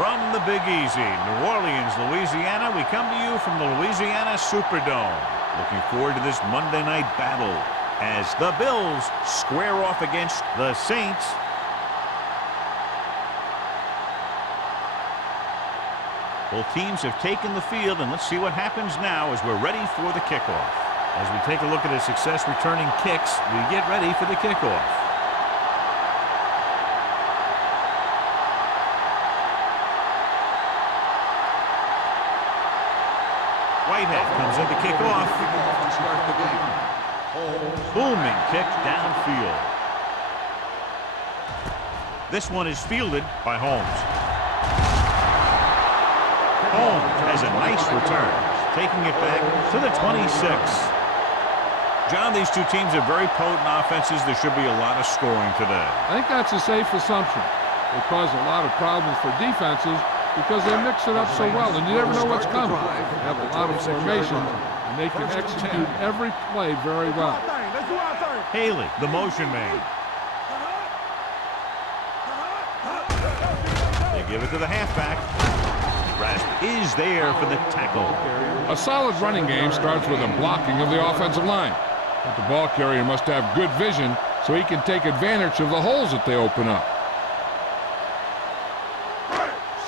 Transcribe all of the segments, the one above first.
From the Big Easy, New Orleans, Louisiana, we come to you from the Louisiana Superdome. Looking forward to this Monday night battle as the Bills square off against the Saints. Both teams have taken the field, and let's see what happens now as we're ready for the kickoff. As we take a look at a success returning kicks, we get ready for the kickoff. Whitehead comes in to kick off. Booming kick downfield. This one is fielded by Holmes. Holmes has a nice return, taking it back to the 26. John, these two teams are very potent offenses. There should be a lot of scoring today. I think that's a safe assumption. They cause a lot of problems for defenses because they mix it up so well, and you never know what's coming. They have a lot of formations, and they can execute every play very well. Haley, the motion man. They give it to the halfback. Rasp is there for the tackle. A solid running game starts with a blocking of the offensive line. But the ball carrier must have good vision so he can take advantage of the holes that they open up.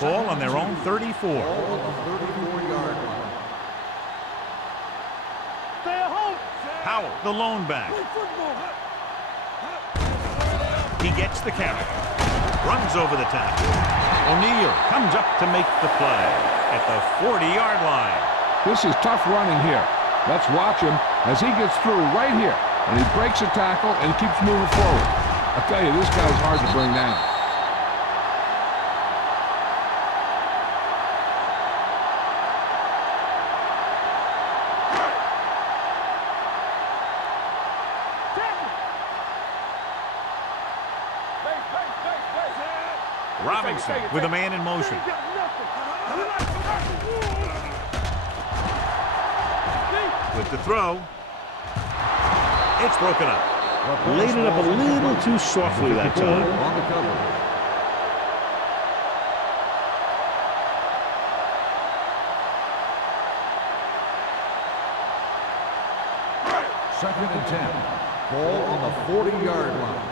Ball on their own 34. Howell, the lone back. He gets the carry. Runs over the tackle. O'Neal comes up to make the play at the 40-yard line. This is tough running here. Let's watch him as he gets through right here. And he breaks a tackle and he keeps moving forward. I tell you, this guy's hard to bring down. Robinson with a man in motion. With the throw. It's broken up. Laid it up a little too softly that time. On the cover. Second and 10. Ball on the 40-yard line.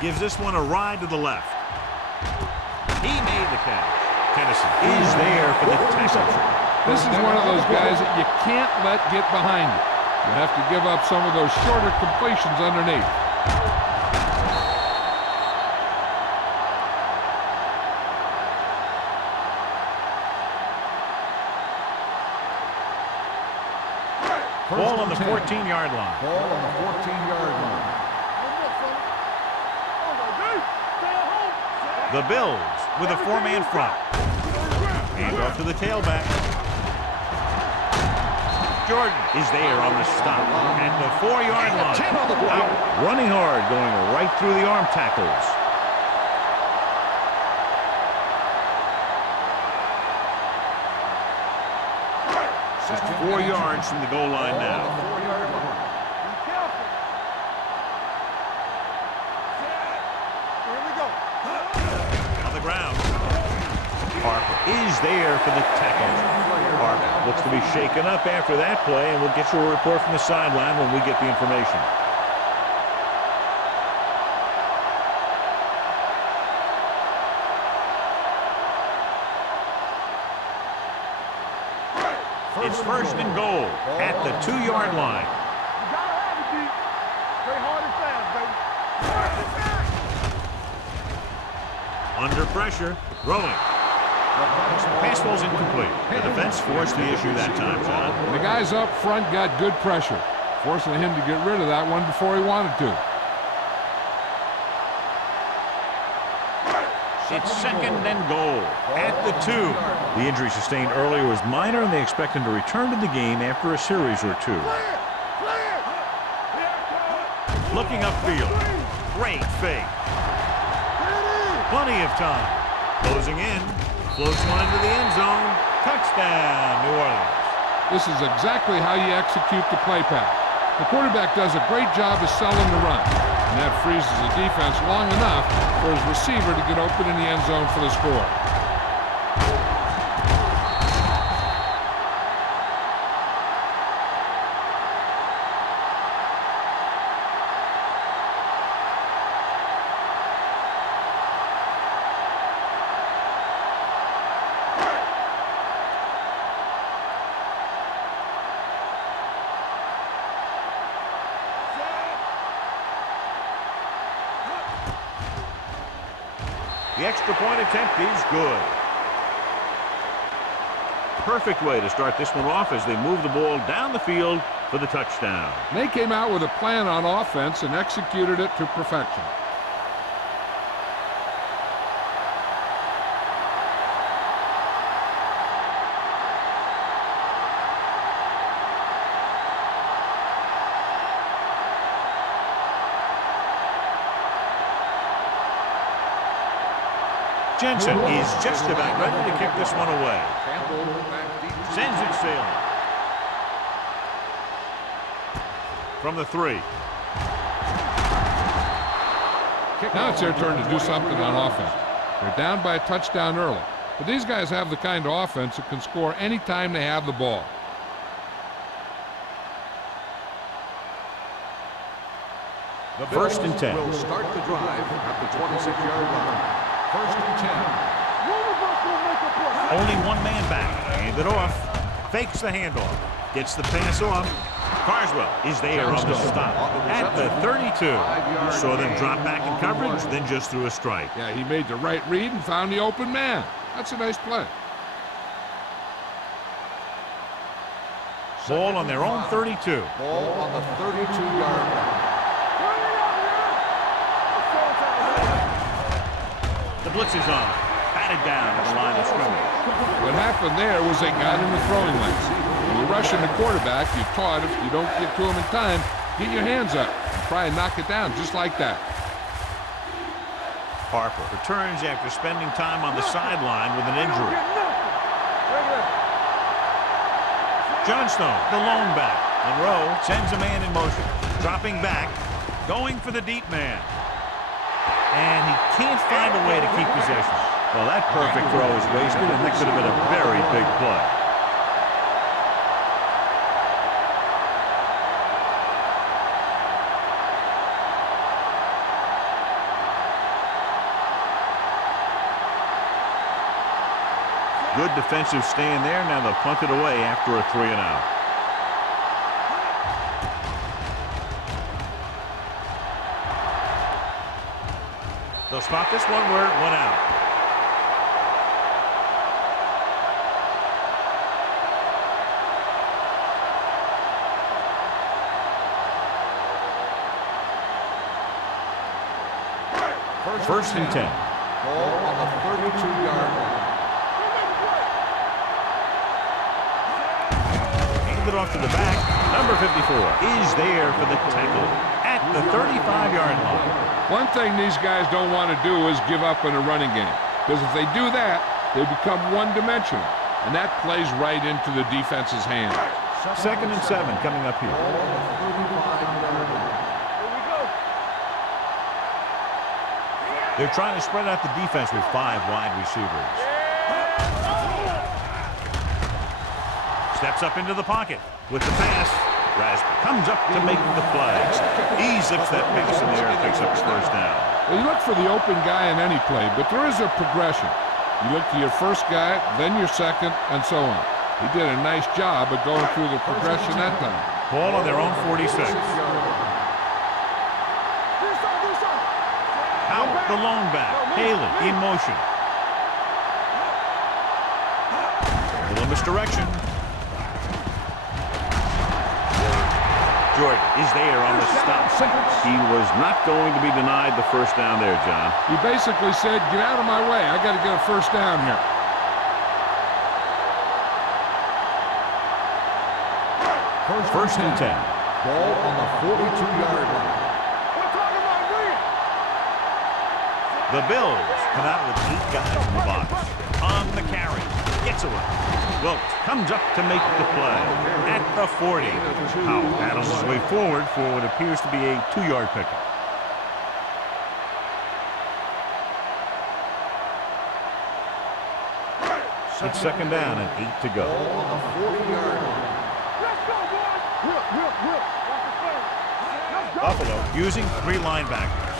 Gives this one a ride to the left. He made the catch. Tennessee is there for the tackle. This is one of those guys that you can't let get behind you. You have to give up some of those shorter completions underneath. Ball on the 14-yard line. Ball on the 14-yard line. The Bills with a four-man front. Hand off to the tailback. Jordan is there on the stop at the 4-yard line. Out, running hard, going right through the arm tackles. Just 4 yards from the goal line now. On the ground. Harper is there for the tackle. Harper looks to be shaken up after that play, and we'll get you a report from the sideline when we get the information. It's first and goal at the 2-yard line. Under pressure, throwing. Pass ball's incomplete. The defense forced the issue that time, John. The guys up front got good pressure, forcing him to get rid of that one before he wanted to. It's second and goal at the 2. The injury sustained earlier was minor, and they expect him to return to the game after a series or 2. Looking upfield. Great fake. Plenty of time. Closing in. Floats one into the end zone. Touchdown, New Orleans. This is exactly how you execute the play pass. The quarterback does a great job of selling the run. And that freezes the defense long enough for his receiver to get open in the end zone for the score. The extra point attempt is good. Perfect way to start this one off as they move the ball down the field for the touchdown. They came out with a plan on offense and executed it to perfection. Jensen is just about ready to kick this one away. Sends it sailing. From the 3. Now it's their turn to do something on offense. They're down by a touchdown early. But these guys have the kind of offense that can score any time they have the ball. The First and 10. Will start the drive at the 26-yard line. First and 10. Only one man back. Hand it off. Fakes the handoff. Gets the pass off. Carswell is there on the stop at the 32. You saw them drop back in coverage, then just threw a strike. Yeah, he made the right read and found the open man. That's a nice play. Ball on their own 32. Ball on the 32-yard line. The blitz is on. Batted down at the line of scrimmage. What happened there was they got in the throwing lanes. When you're rushing the quarterback, you're taught if you don't get to him in time, get your hands up and try and knock it down just like that. Harper returns after spending time on the sideline with an injury. Johnstone, the lone back. Monroe sends a man in motion. Dropping back, going for the deep man. And he can't find a way to keep possession. Well, that perfect throw is wasted, and that could have been a very big play. Good defensive stand there. Now they'll punt it away after a 3-and-out. They'll spot this one where it went out. First and 10. Ball on the 32-yard line. Hand it off to the back. Number 54 is there for the tackle at the 35-yard line. One thing these guys don't want to do is give up in a running game. Because if they do that, they become one-dimensional. And that plays right into the defense's hands. Second and 7 coming up here. They're trying to spread out the defense with 5 wide receivers. Steps up into the pocket with the pass. Rasper comes up to make the play. He zips that pass in there and picks up his first down. Well, you look for the open guy in any play, but there is a progression. You look to your first guy, then your second, and so on. He did a nice job of going through the progression that time. Ball on their own 46. Out the lone back. Haley in motion. A little misdirection. Jordan is there on the stop. He was not going to be denied the first down there, John. He basically said, get out of my way. I got to get a first down here. First and 10. Ball on the 42-yard line. The Bills come out with 8 guys in the box. On the carry. Gets away. Wilt comes up to make the play at the 40. Powell paddles his way forward for what appears to be a 2-yard pickup. It's second down and 8 to go. Ball on the 40-yard line. Buffalo using 3 linebackers.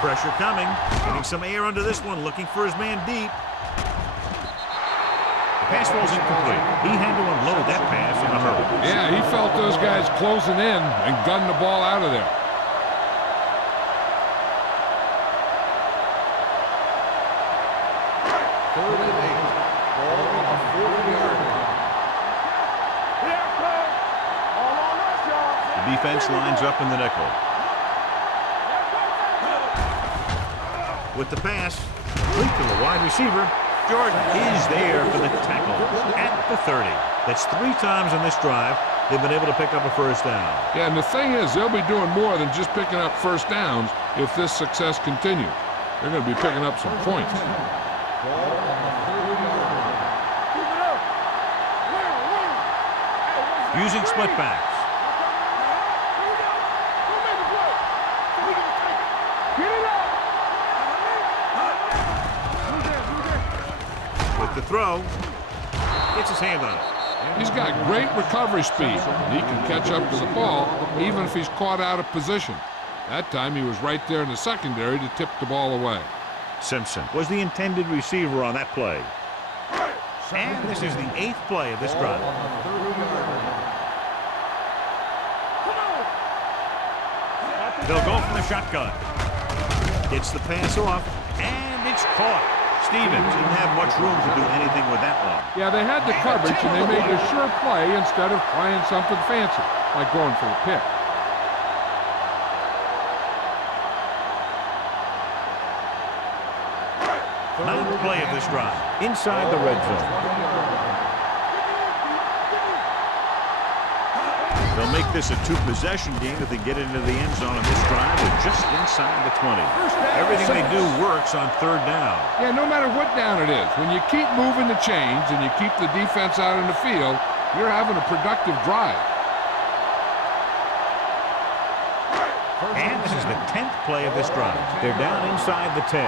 Pressure coming. Getting some air under this one. Looking for his man deep. The pass falls incomplete. He had to unload that pass in a hurry. Yeah, he felt those guys closing in and gunned the ball out of there. Third and 8. Ball on the 40-yard line. The defense lines up in the nickel. With the pass, complete to the wide receiver. Jordan is there for the tackle at the 30. That's 3 times on this drive they've been able to pick up a first down. Yeah, and the thing is, they'll be doing more than just picking up first downs if this success continues. They're going to be picking up some points. Ball on the 30-yard line. Using split backs. With the throw, gets his hand on it. He's got great recovery speed, and he can catch up to the ball even if he's caught out of position. That time he was right there in the secondary to tip the ball away. Simpson was the intended receiver on that play. And this is the 8th play of this drive. On the 30-yard line. They'll go from the shotgun. Gets the pass off, and it's caught. Stevens didn't have much room to do anything with that one. Yeah, they had the coverage, and they made a sure play instead of trying something fancy, like going for a pick. Ninth play of this drive, inside the red zone. They'll make this a 2-possession game if they get into the end zone on this drive. They're just inside the 20. Everything they do works on 3rd down. Yeah, no matter what down it is, when you keep moving the chains and you keep the defense out in the field, you're having a productive drive. And this is the 10th play of this drive. They're down inside the 10.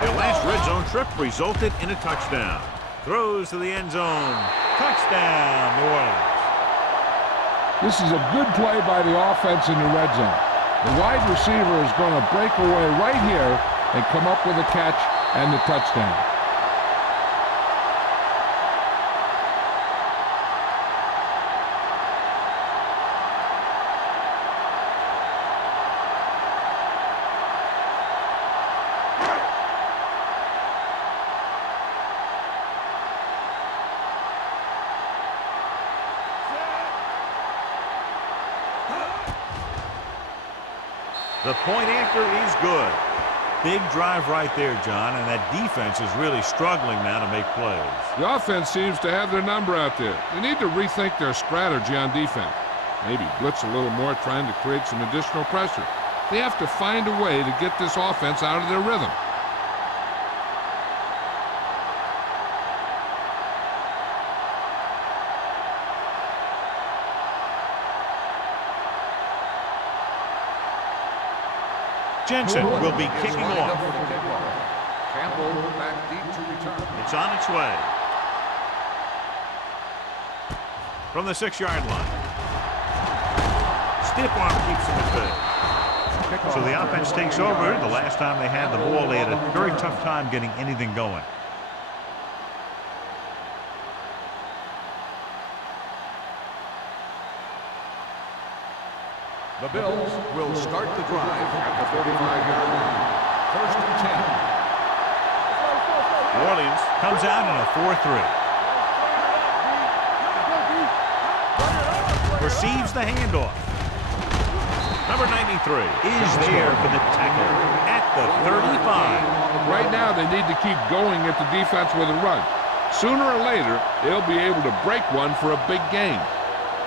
Their last red zone trip resulted in a touchdown. Throws to the end zone. Touchdown, New Orleans. This is a good play by the offense in the red zone. The wide receiver is going to break away right here and come up with a catch and the touchdown. The point after is good. Big drive right there, John, and that defense is really struggling now to make plays. The offense seems to have their number out there. They need to rethink their strategy on defense. Maybe blitz a little more, trying to create some additional pressure. They have to find a way to get this offense out of their rhythm. Jensen will be kicking off. Campbell back deep to return. It's on its way. From the 6-yard line. Stiff arm keeps him at bay. So the offense takes over. The last time they had the ball, they had a very tough time getting anything going. The Bills will start the drive at the 35-yard line. 1st and 10. New Orleans comes out in a 4-3. Receives the handoff. Number 93 is there for the tackle at the 35. Right now, they need to keep going at the defense with a run. Sooner or later, they'll be able to break one for a big gain.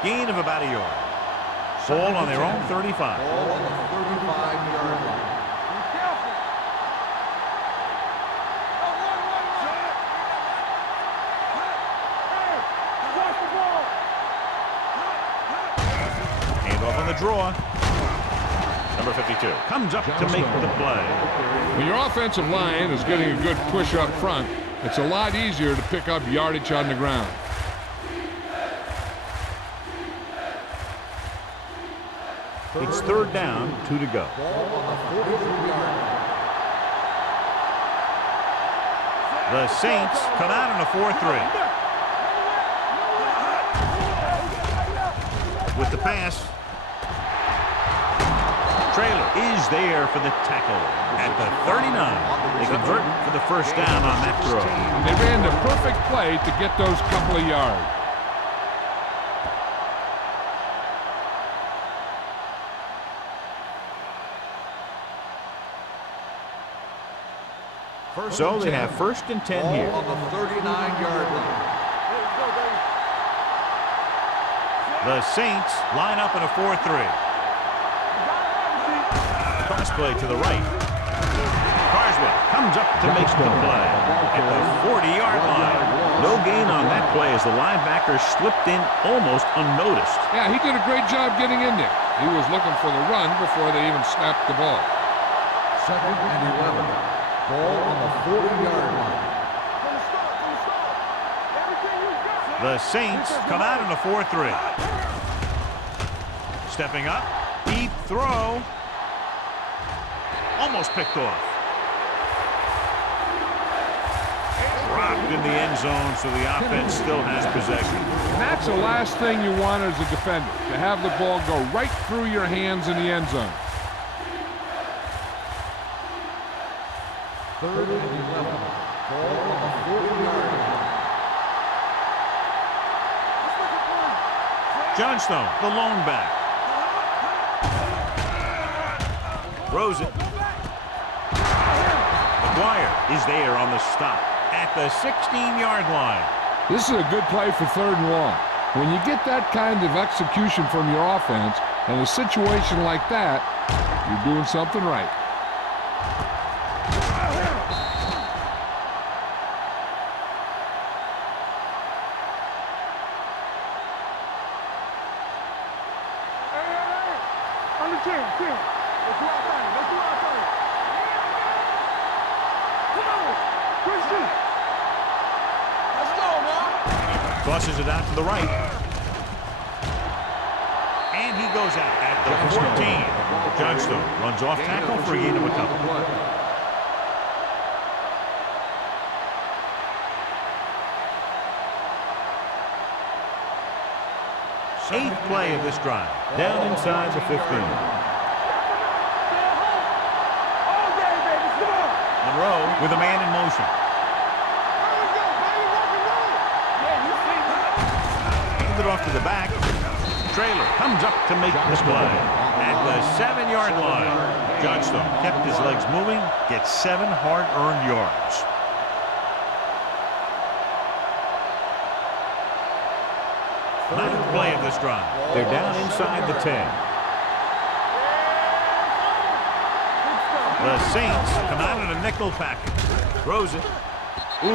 Gain of about a yard. Ball on their own 35. Ball on the 35-yard line. Handoff on the draw. Number 52 comes up to make the play. When your offensive line is getting a good push up front, it's a lot easier to pick up yardage on the ground. It's third down, 2 to go. The Saints come out in a 4-3. With the pass, Trailer is there for the tackle at the 39. They convert for the first down on that throw. They ran the perfect play to get those couple of yards. So they have first and 10 here. On the 39-yard line. The Saints line up in a 4-3. Cross play to the right. Carswell comes up to make the play at the 40-yard line. No gain on that play as the linebacker slipped in almost unnoticed. Yeah, he did a great job getting in there. He was looking for the run before they even snapped the ball. 2nd and 11. Ball on the 40-yard line. The Saints come out in a 4-3. Stepping up, deep throw. Almost picked off. Dropped in the end zone, so the offense still has possession. And that's the last thing you want as a defender, to have the ball go right through your hands in the end zone. 3rd and 11. Ball on the 40-yard line. Johnstone, the lone back. Throws it. McGuire is there on the stop at the 16-yard line. This is a good play for 3rd and long. When you get that kind of execution from your offense in a situation like that, you're doing something right. Tosses it out to the right. And he goes out at the 14. Johnstone runs off tackle for a gain of a couple. 8th play of this drive. Down inside the 15. Monroe with a man in motion. It off to the back. Trailer comes up to make this play at the 7-yard line. Johnstone kept his legs moving, gets 7 hard-earned yards. Ninth play of this drive. They're down inside the 10. The Saints come out in a nickel package. Throws it. Ooh,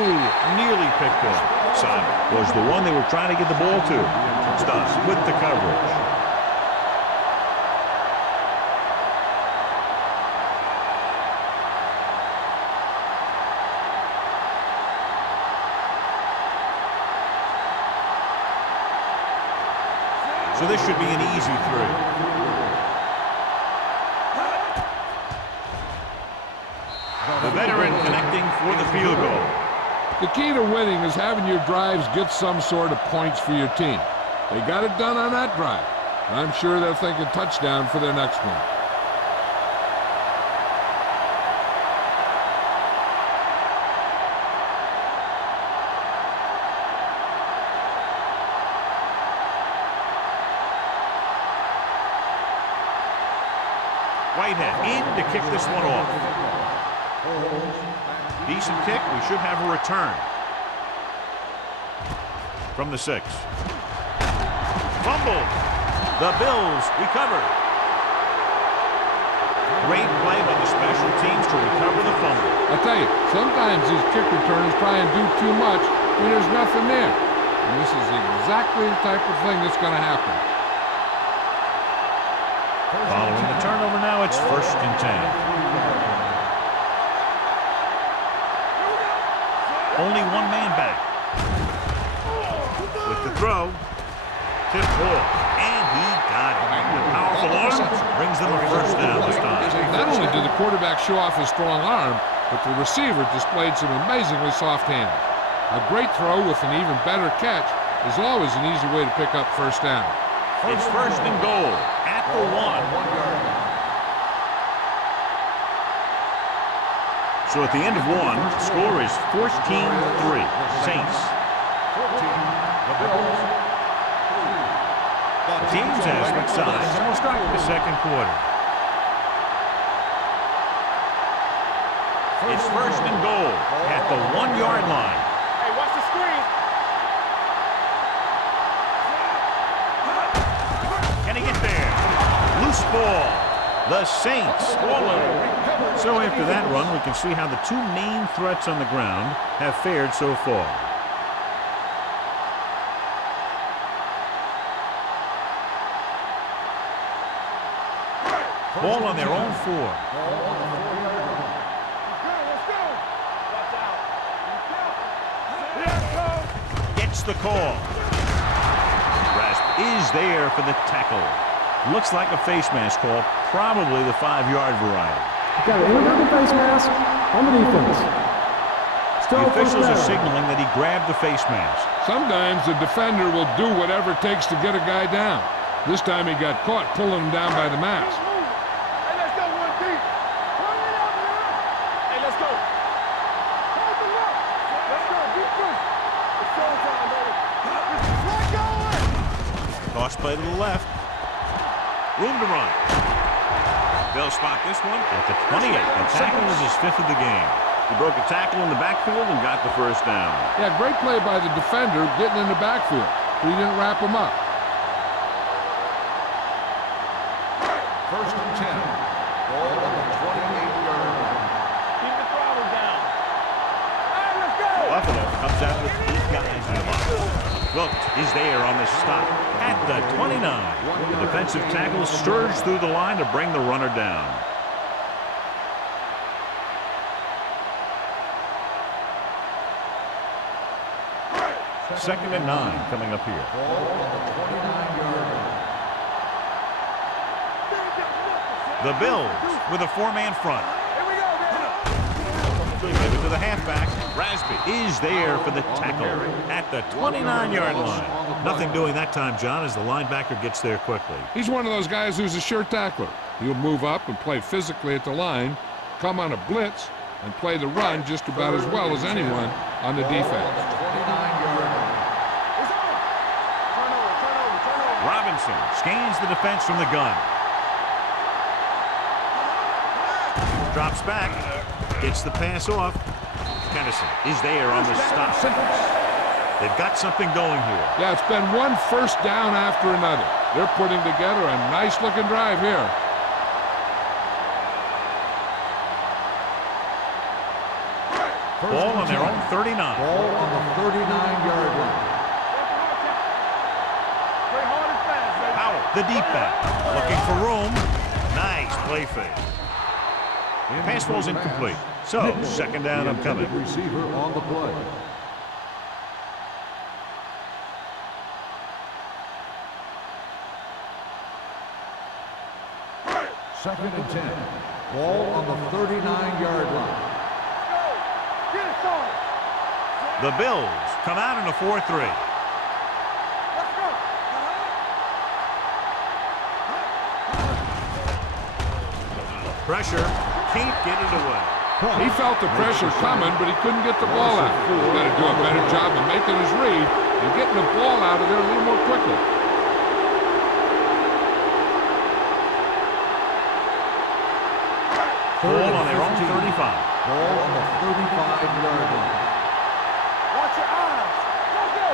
nearly picked off. Simon was the one they were trying to get the ball to. Stubbs with the coverage. So this should be an easy through. The veteran connecting for the field goal. The key to winning is having your drives get some sort of points for your team. They got it done on that drive. I'm sure they're thinking touchdown for their next one. Whitehead in to kick this one off. Decent kick. We should have a return. From the 6. Fumble. The Bills recover. Great play by the special teams to recover the fumble. I'll tell you, sometimes these kick returners try and do too much when there's nothing there. And this is exactly the type of thing that's going to happen. Following the turnover now, it's 1st and 10. Only one man back. With the throw. Tip ball. And he got it. Powerful arm brings them a 1st down this time. Not only did the quarterback show off his strong arm, but the receiver displayed some amazingly soft hands. A great throw with an even better catch is always an easy way to pick up 1st down. It's 1st and goal at the 1. So at the end of 1, the score is 14-3. Saints. The teams have switched sides, and we'll start the 2nd quarter. It's 1st and goal at the 1-yard line. Hey, watch the screen. Can he get there? Loose ball. The Saints score. So after that run, we can see how the 2 main threats on the ground have fared so far. Ball on their own 4. Gets the call. Rasp is there for the tackle. Looks like a face mask call, probably the 5-yard variety. Got an in face mask on the defense. The officials are signaling that he grabbed the face mask. Sometimes the defender will do whatever it takes to get a guy down. This time he got caught pulling him down by the mask. Hey, let's go, 1 deep. Hey, let's go. Hold the lock. Let's go, deep through. It's showtime, baby. Let go. Toss play to the left. Room to run. They'll spot this one at the 28. The tackle is his 5th of the game. He broke a tackle in the backfield and got the 1st down. Yeah, great play by the defender getting in the backfield, but he didn't wrap him up. 1st and 10. Ball on the 28-yard line. Keep the throttle down. All right, let's go. Buffalo comes out with 8 guys in the box. Wilkes is there on the stop at the 29. The defensive tackle surged through the line to bring the runner down. Second and 9 coming up here. Ball on the 29-yard line. The Bills with a 4-man front. Here we go, man. Give it to the halfback. Rasby is there for the tackle at the 29-yard line. Nothing doing that time, John, as the linebacker gets there quickly. He's one of those guys who's a sure tackler. He'll move up and play physically at the line, come on a blitz, and play the run just about as well as anyone on the defense. Robinson scans the defense from the gun. Drops back, gets the pass off. Kennison is there on the stop. They've got something going here. Yeah, it's been one 1st down after another. They're putting together a nice-looking drive here. Ball on their own 39. Ball on the 39-yard line. Powell, the deep back, looking for room. Nice play fake. Pass ball's incomplete. So, 2nd down upcoming. Receiver on the play. Second and 10. Ball on the 39-yard line. The Bills come out in a 4-3. Pressure, can't get it away. He felt the pressure coming, but he couldn't get the ball out. He's got to do a better job of making his read and getting the ball out of there a little more quickly. Ball on their own 35. Ball on the 35-yard line. Watch your eyes. Let's go.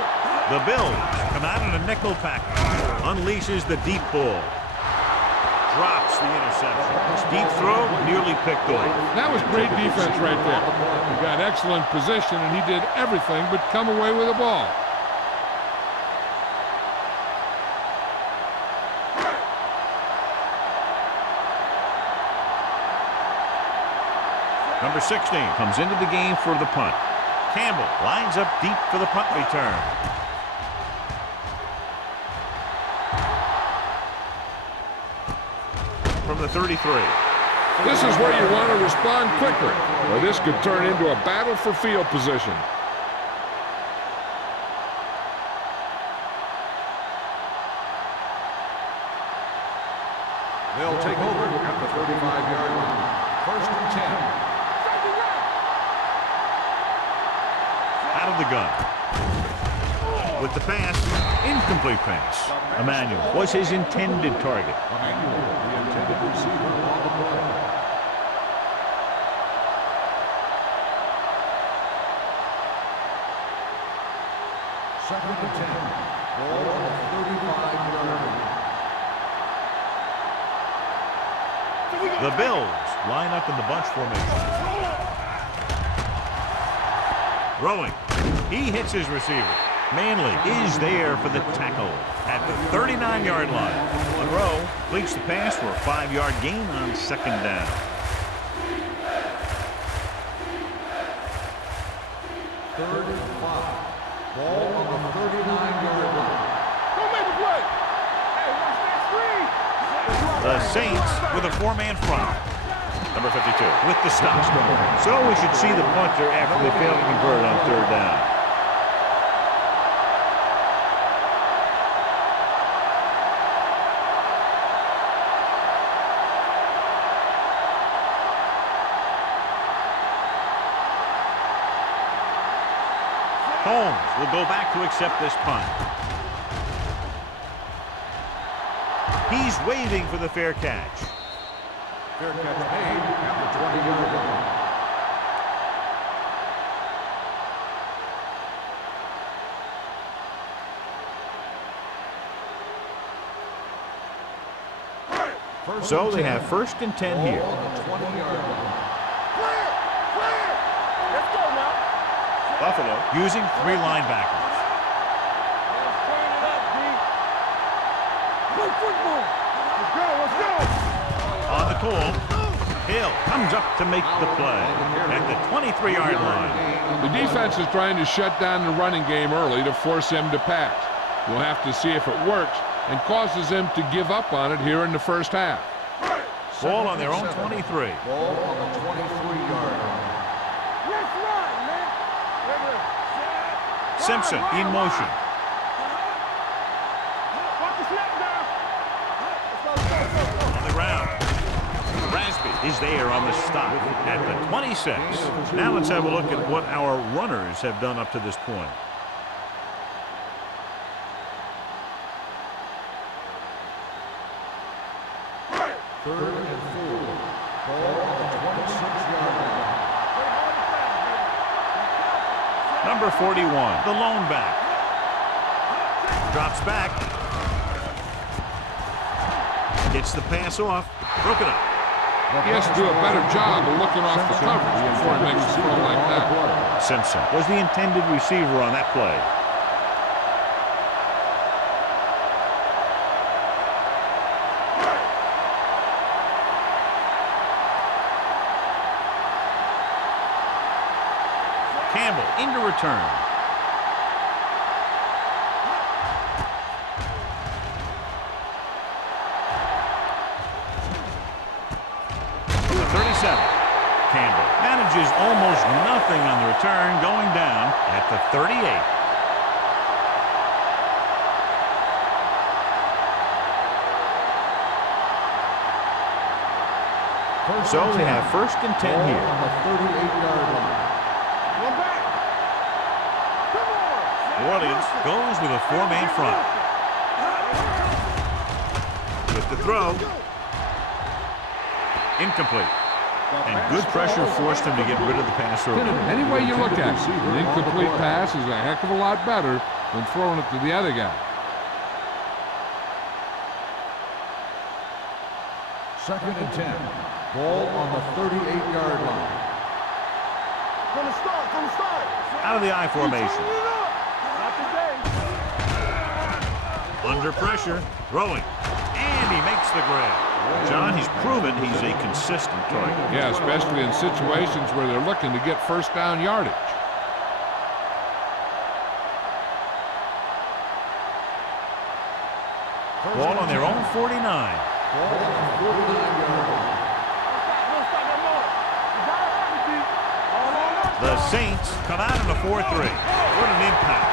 The Bills come out in a nickel package. Unleashes the deep ball. Drops the interception. Deep throw, nearly picked off. That was great defense right there. He got excellent position, and he did everything but come away with the ball. Number 16 comes into the game for the punt. Campbell lines up deep for the punt return. From the 33. This is where you want to respond quickly, or this could turn into a battle for field position. They'll take over at the 35-yard line. First and 10. Out of the gun. With the pass, incomplete pass. Emmanuel was his intended target. Emmanuel, the intended receiver on the play. Second and 10. Ball on the 35-yard line. The Bills line up in the bunch formation. Throwing. He hits his receiver. Manley is there for the tackle at the 39-yard line. Monroe completes the pass for a 5-yard gain on second down. Third and 5. Ball on the 39-yard line. Don't make a play. Hey, watch that screen. The Saints with a 4-man front. Number 52 with the stop. So we should see the punter after they fail to convert on third down. Holmes will go back to accept this punt. He's waiting for the fair catch. Fair catch made at the 20-yard line. So they have first and 10 here. Ball on the 20-yard line. Clear. Clear. Let's go now. Buffalo using 3 linebackers. Let's turn it up, D. Play football. Let's go. Let's go. On the call, Hill comes up to make the play at the 23-yard line. The defense is trying to shut down the running game early to force him to pass. We'll have to see if it works and causes him to give up on it here in the first half. Ball on their own 23. Ball on the 23-yard line. Let's run, man. Simpson in motion. Watch the snap now. Let's go. On the ground. Rasby is there on the stop at the 26. Now let's have a look at what our runners have done up to this point. Third and 4. Ball on the 26-yard line. Number 41, the lone back. Drops back. Gets the pass off. Broken up. He has to do a better job of looking off the coverage before he makes a throw like that. Simpson was the intended receiver on that play. Campbell into return. From the 37, Campbell manages almost nothing on the return, going down at the 38. So they have first and 10 Ball here. on the 38-yard line. One back. Come on. New Orleans goes with a 4-man front. With the throw. Incomplete. And good pressure forced him to get rid of the pass early. Any way you look at it, an incomplete pass is a heck of a lot better than throwing it to the other guy. Second and 10. Ball on the 38-yard line. From the start. Out of the I formation. Not today. Under pressure. Throwing. And he makes the grab. John, he's proven he's a consistent target. Yeah, especially in situations where they're looking to get first down yardage. Ball on their own 49. Ball on the 49-yard line. The Saints come out in a 4-3. What an impact.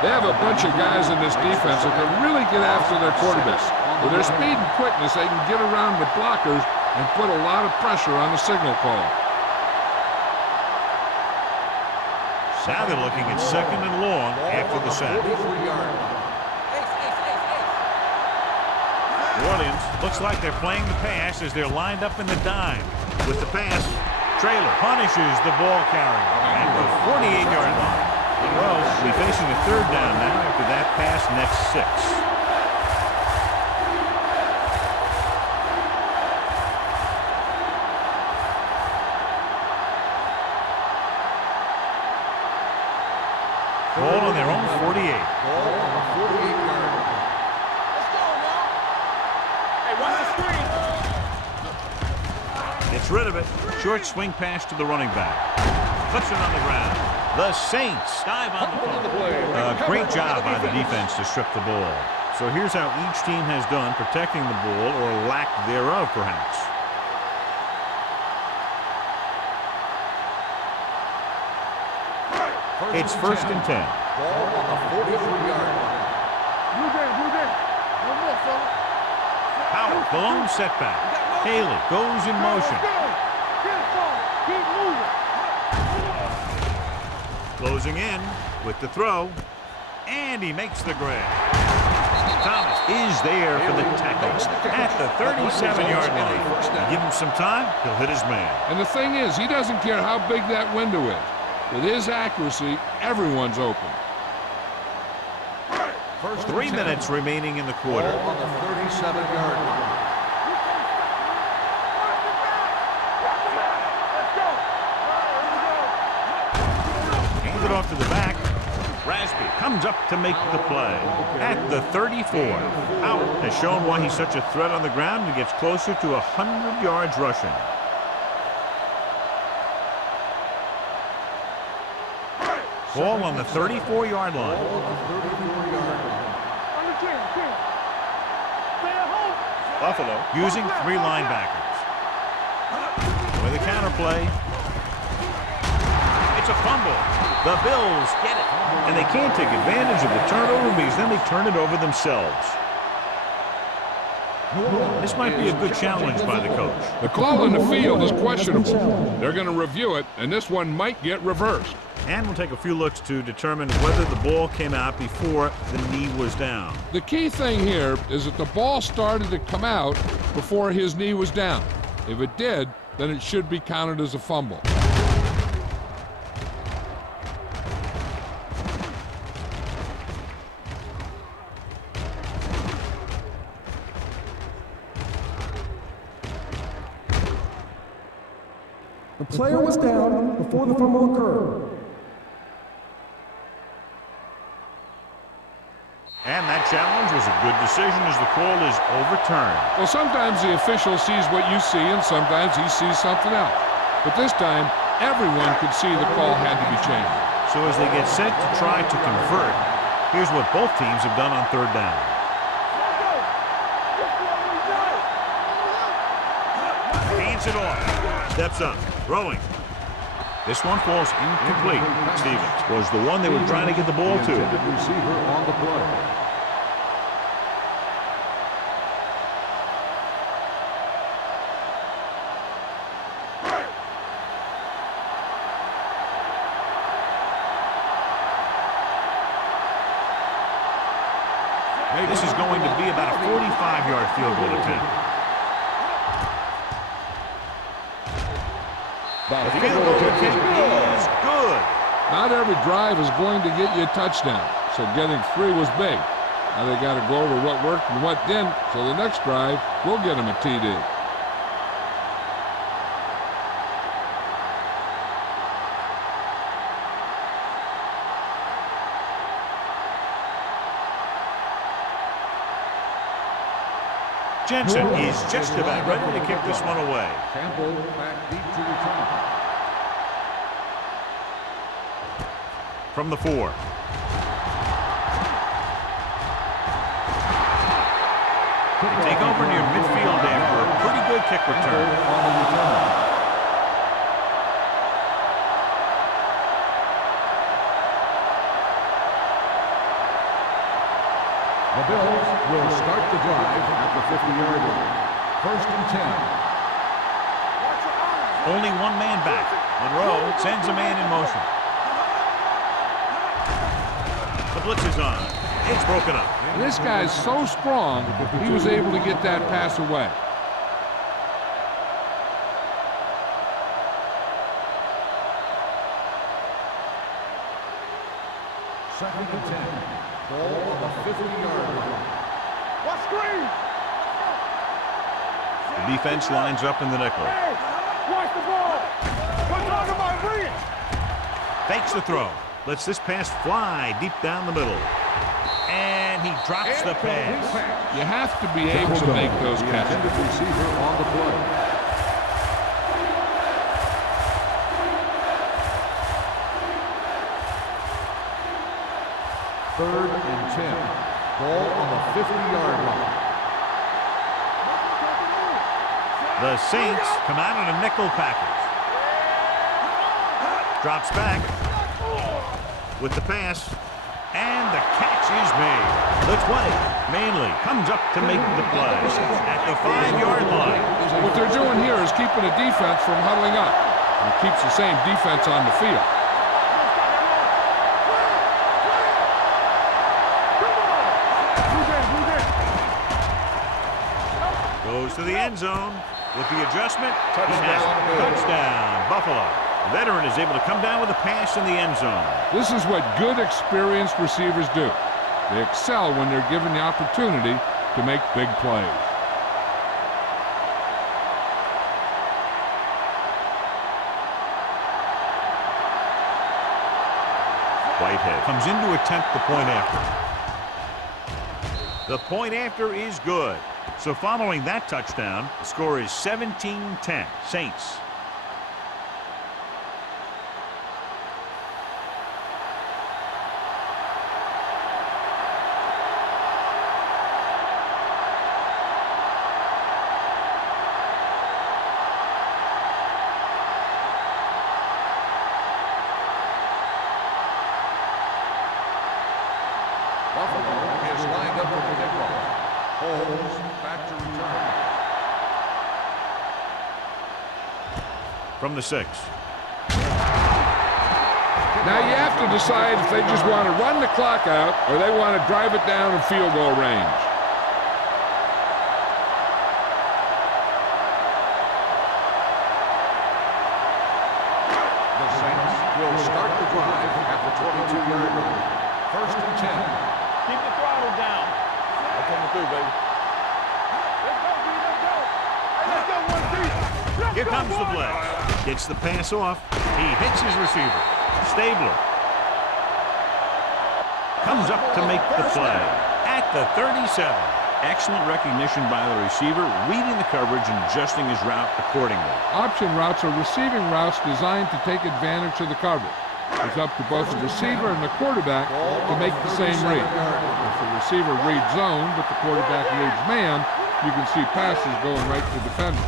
They have a bunch of guys in this defense that can really get after their quarterback. With their speed and quickness, they can get around the blockers and put a lot of pressure on the signal call. Now they're looking at 2nd and long after the sack. New Orleans looks like they're playing the pass as they're lined up in the dime. With the pass, Traylor punishes the ball carrier at the 48-yard line. Well, we're facing a 3rd down now after that pass next 6. Ball on their own 48. Ball on the 48-yard line. Let's go now. Hey, run the screen. Gets rid of it. Short swing pass to the running back. Puts it on the ground. The Saints dive on the play. Great job by the defense to strip the ball. So here's how each team has done protecting the ball, or lack thereof, perhaps. It's 1st and 10. Ball on the 43-yard line. Blue game. One more, fella. Howard, the lone setback. Haley goes in motion. Get it, ball. Keep moving. Closing in with the throw. And he makes the grab. Thomas is there for the tackle at the 37-yard line. Give him some time, he'll hit his man. And the thing is, he doesn't care how big that window is. With his accuracy, everyone's open. 3 minutes remaining in the quarter. Ball on the 37-yard line. Hand it off to the back. Rasby comes up to make the play at the 34. Howard has shown why he's such a threat on the ground and gets closer to 100 yards rushing. Ball on the 34-yard line. Ball on the 34-yard line. Buffalo using 3 linebackers. With a counterplay. It's a fumble. The Bills get it. And they can't take advantage of the turnover because then they turn it over themselves. This might be a good challenge by the coach. The call in the field is questionable. They're going to review it, and this one might get reversed. And we'll take a few looks to determine whether the ball came out before the knee was down. The key thing here is that the ball started to come out before his knee was down. If it did, then it should be counted as a fumble. The player was down before the fumble occurred. And that challenge was a good decision as the call is overturned. Well, sometimes the official sees what you see, and sometimes he sees something else. But this time, everyone could see the call had to be changed. So as they get set to try to convert, here's what both teams have done on 3rd down. Hands it off. Steps up. Throwing. This one falls incomplete. Stevens was the one they were trying to get the ball to. Intended receiver on the play. This is going to be about a 45-yard field goal attempt. The field goal attempt is good. Not every drive is going to get you a touchdown, so getting 3 was big. Now they got to go over what worked and what didn't, so the next drive will get them a TD. Jensen is just about ready to kick this one away. Campbell back deep to return. From the 4. They take over near midfield after a pretty good kick return. On the return. The Bills will start the drive at the 50-yard line. 1st and 10. Only one man back. Monroe sends a man in motion. The blitz is on. It's broken up. And this guy's so strong, he was able to get that pass away. Second and 10. Ball on the 50-yard line. What screen? The defense lines up in the nickel. Hey, watch the ball. We're talking about reach. Fakes the throw. Lets this pass fly deep down the middle. And he drops the pass. You have to be able to make those catches. Intended receiver on the play. Third and 10. Ball on the 50-yard line. The Saints come out in a nickel package. Drops back with the pass. And the catch is made. The 20, Manley, comes up to make the play at the 5-yard line. What they're doing here is keeping the defense from huddling up. And it keeps the same defense on the field. Goes to the end zone with the adjustment. Touchdown, Buffalo. The veteran is able to come down with a pass in the end zone. This is what good, experienced receivers do. They excel when they're given the opportunity to make big plays. Whitehead comes in to attempt the point after. The point after is good. So following that touchdown, the score is 17-10, Saints. Buffalo is lined up for the kickoff. Holmes back to return. From the 6. Now you have to decide if they just want to run the clock out or they want to drive it down in field goal range. The Saints will start the drive at the 22-yard line. 1st and 10. Keep the throttle down. I'm coming through, baby. Let's go, B. Let's go. Hey, let's go, 1 deep. Here comes the play. Gets the pass off. He hits his receiver. Stabler comes up to make the play at the 37. Excellent recognition by the receiver, reading the coverage and adjusting his route accordingly. Option routes are receiving routes designed to take advantage of the coverage. It's up to both the receiver and the quarterback to make the same read. If the receiver reads zone, but the quarterback reads man, you can see passes going right to the defender.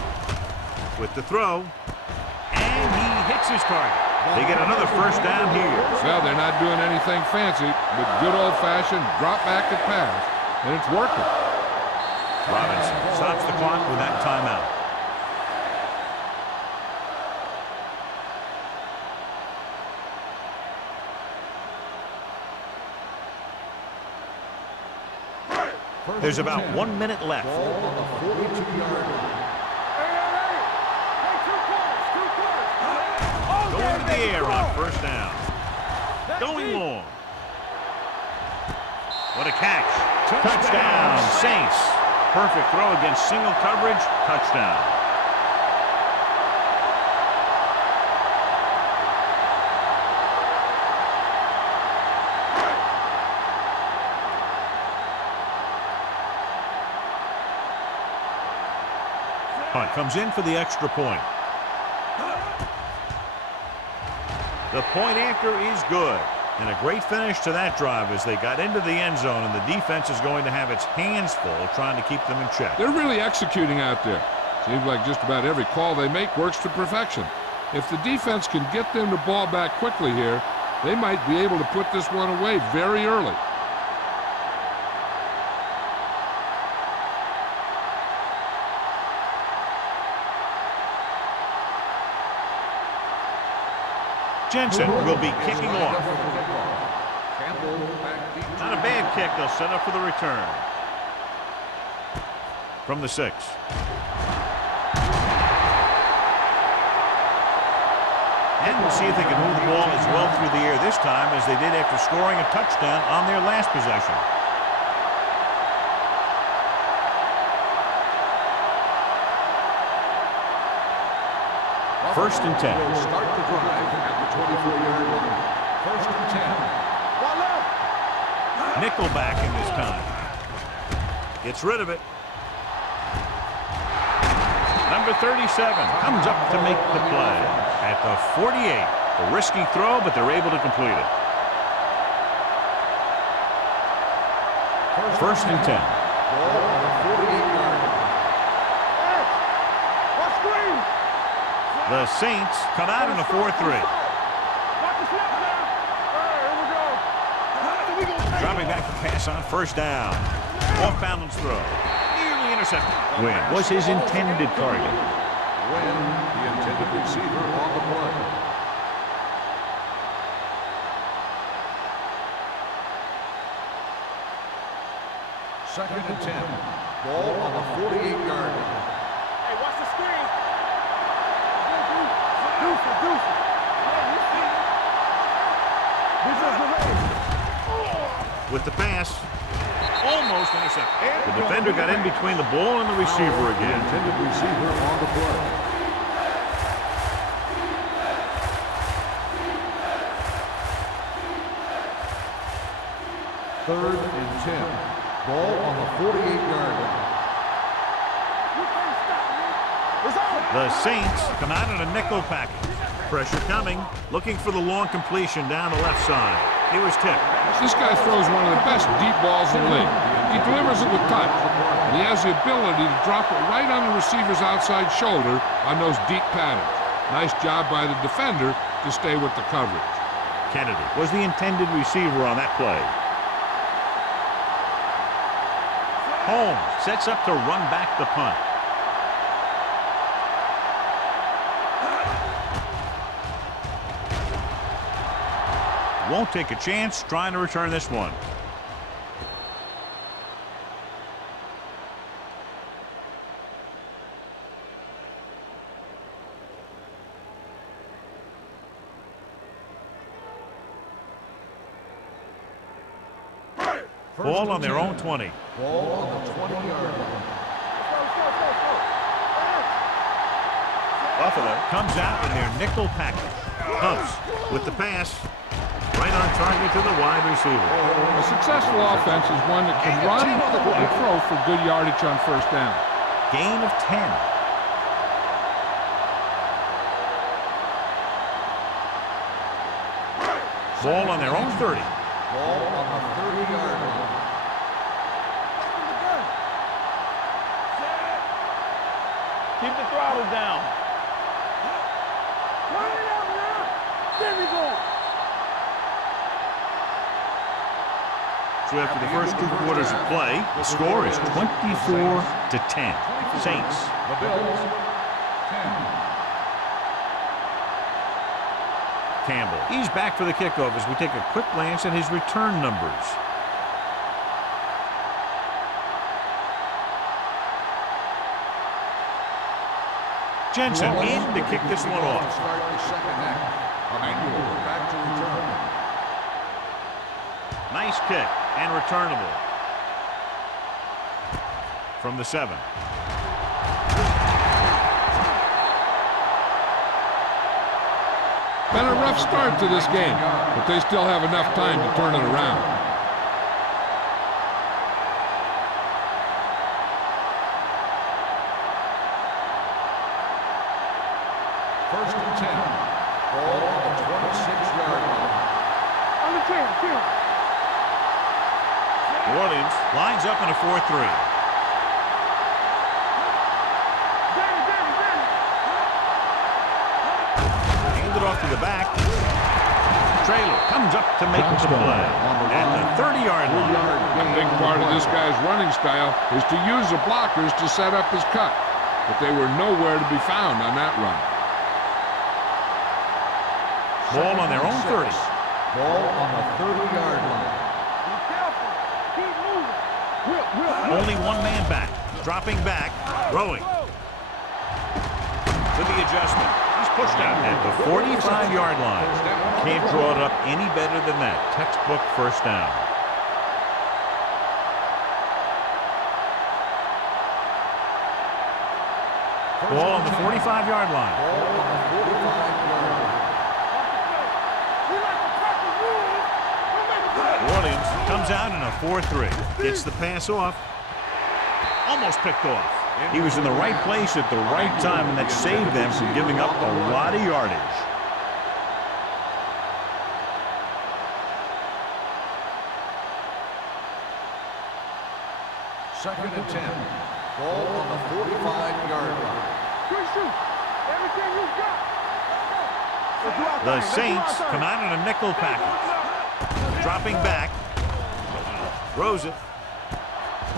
With the throw, and he hits his target. They get another first down here. Well, they're not doing anything fancy, but good old-fashioned drop-back and pass, and it's working. Robinson stops the clock with that timeout. There's about 1 minute left. Ball on the 42-yard line. Going to the air on first down. Going long. What a catch. Touchdown, Saints. Perfect throw against single coverage. Touchdown. Punt comes in for the extra point. The point after is good. And a great finish to that drive as they got into the end zone, and the defense is going to have its hands full trying to keep them in check. They're really executing out there. Seems like just about every call they make works to perfection. If the defense can get them the ball back quickly here, they might be able to put this one away very early. Jensen will be kicking off. Not a bad kick. They'll set up for the return. From the 6. And we'll see if they can move the ball as well through the air this time as they did after scoring a touchdown on their last possession. First and 10. Start the drive at the 24-yard line. First and 10. Nickel back in this time. Gets rid of it. Number 37 comes up to make the play. At the 48. A risky throw, but they're able to complete it. First and 10. Ball on the 48-yard line. The Saints come out in a 4-3. Dropping back to pass on first down. Off balance throw. Nearly intercepted. Wynn was his intended target. Wynn, the intended receiver on the play. Second and 10. Ball on the 48-yard line. Hey, watch the screen. With the pass, almost intercepted. The defender got in between the ball and the receiver again. Intended receiver on the play. Third and 10. Ball on the 48-yard line. The Saints come out in a nickel package. Pressure coming, looking for the long completion down the left side. He was tipped. This guy throws one of the best deep balls in the league. He delivers it with touch, and he has the ability to drop it right on the receiver's outside shoulder on those deep patterns. Nice job by the defender to stay with the coverage. Kennedy was the intended receiver on that play. Holmes sets up to run back the punt. Won't take a chance trying to return this one. Ball on their own 20. Ball on the 20-yard line. Buffalo comes out in their nickel package. Humps with the pass. Right on target to the wide receiver. A successful offense is one that can run and throw for good yardage on first down. Gain of 10. Ball on their own 30. Ball on the 30-yard line. Keep the throttle down. There we go. So after the first 2 quarters of play, the score is 24-10. Saints. The Bills, 10. Campbell. He's back for the kickoff as we take a quick glance at his return numbers. Jensen in to kick this one off. Start the second half. Emmanuel back to return. Nice kick and returnable. From the 7. Been a rough start to this game, but they still have enough time to turn it around. First and 10. Ball on the 26-yard line. On the 10. New Orleans lines up in a 4-3. Handed off to the back. Trailer comes up to make the play at the 30-yard line. A big part of this guy's running style is to use the blockers to set up his cut, but they were nowhere to be found on that run. Ball on their own 30. Ball on the 30-yard line. Be careful. Keep moving. Only one man back. Dropping back. Throwing. To the adjustment. He's pushed out at the 45-yard line. Can't draw it up any better than that. Textbook first down. Ball on the 45-yard line. Ball on the 45-yard line. New Orleans comes out in a 4-3. Gets the pass off. Almost picked off. He was in the right place at the right time, and that saved them from giving up a lot of yardage. Second and 10. Ball on the 45-yard line. Everything you got. The Saints come out in a nickel package. Dropping back. Throws it.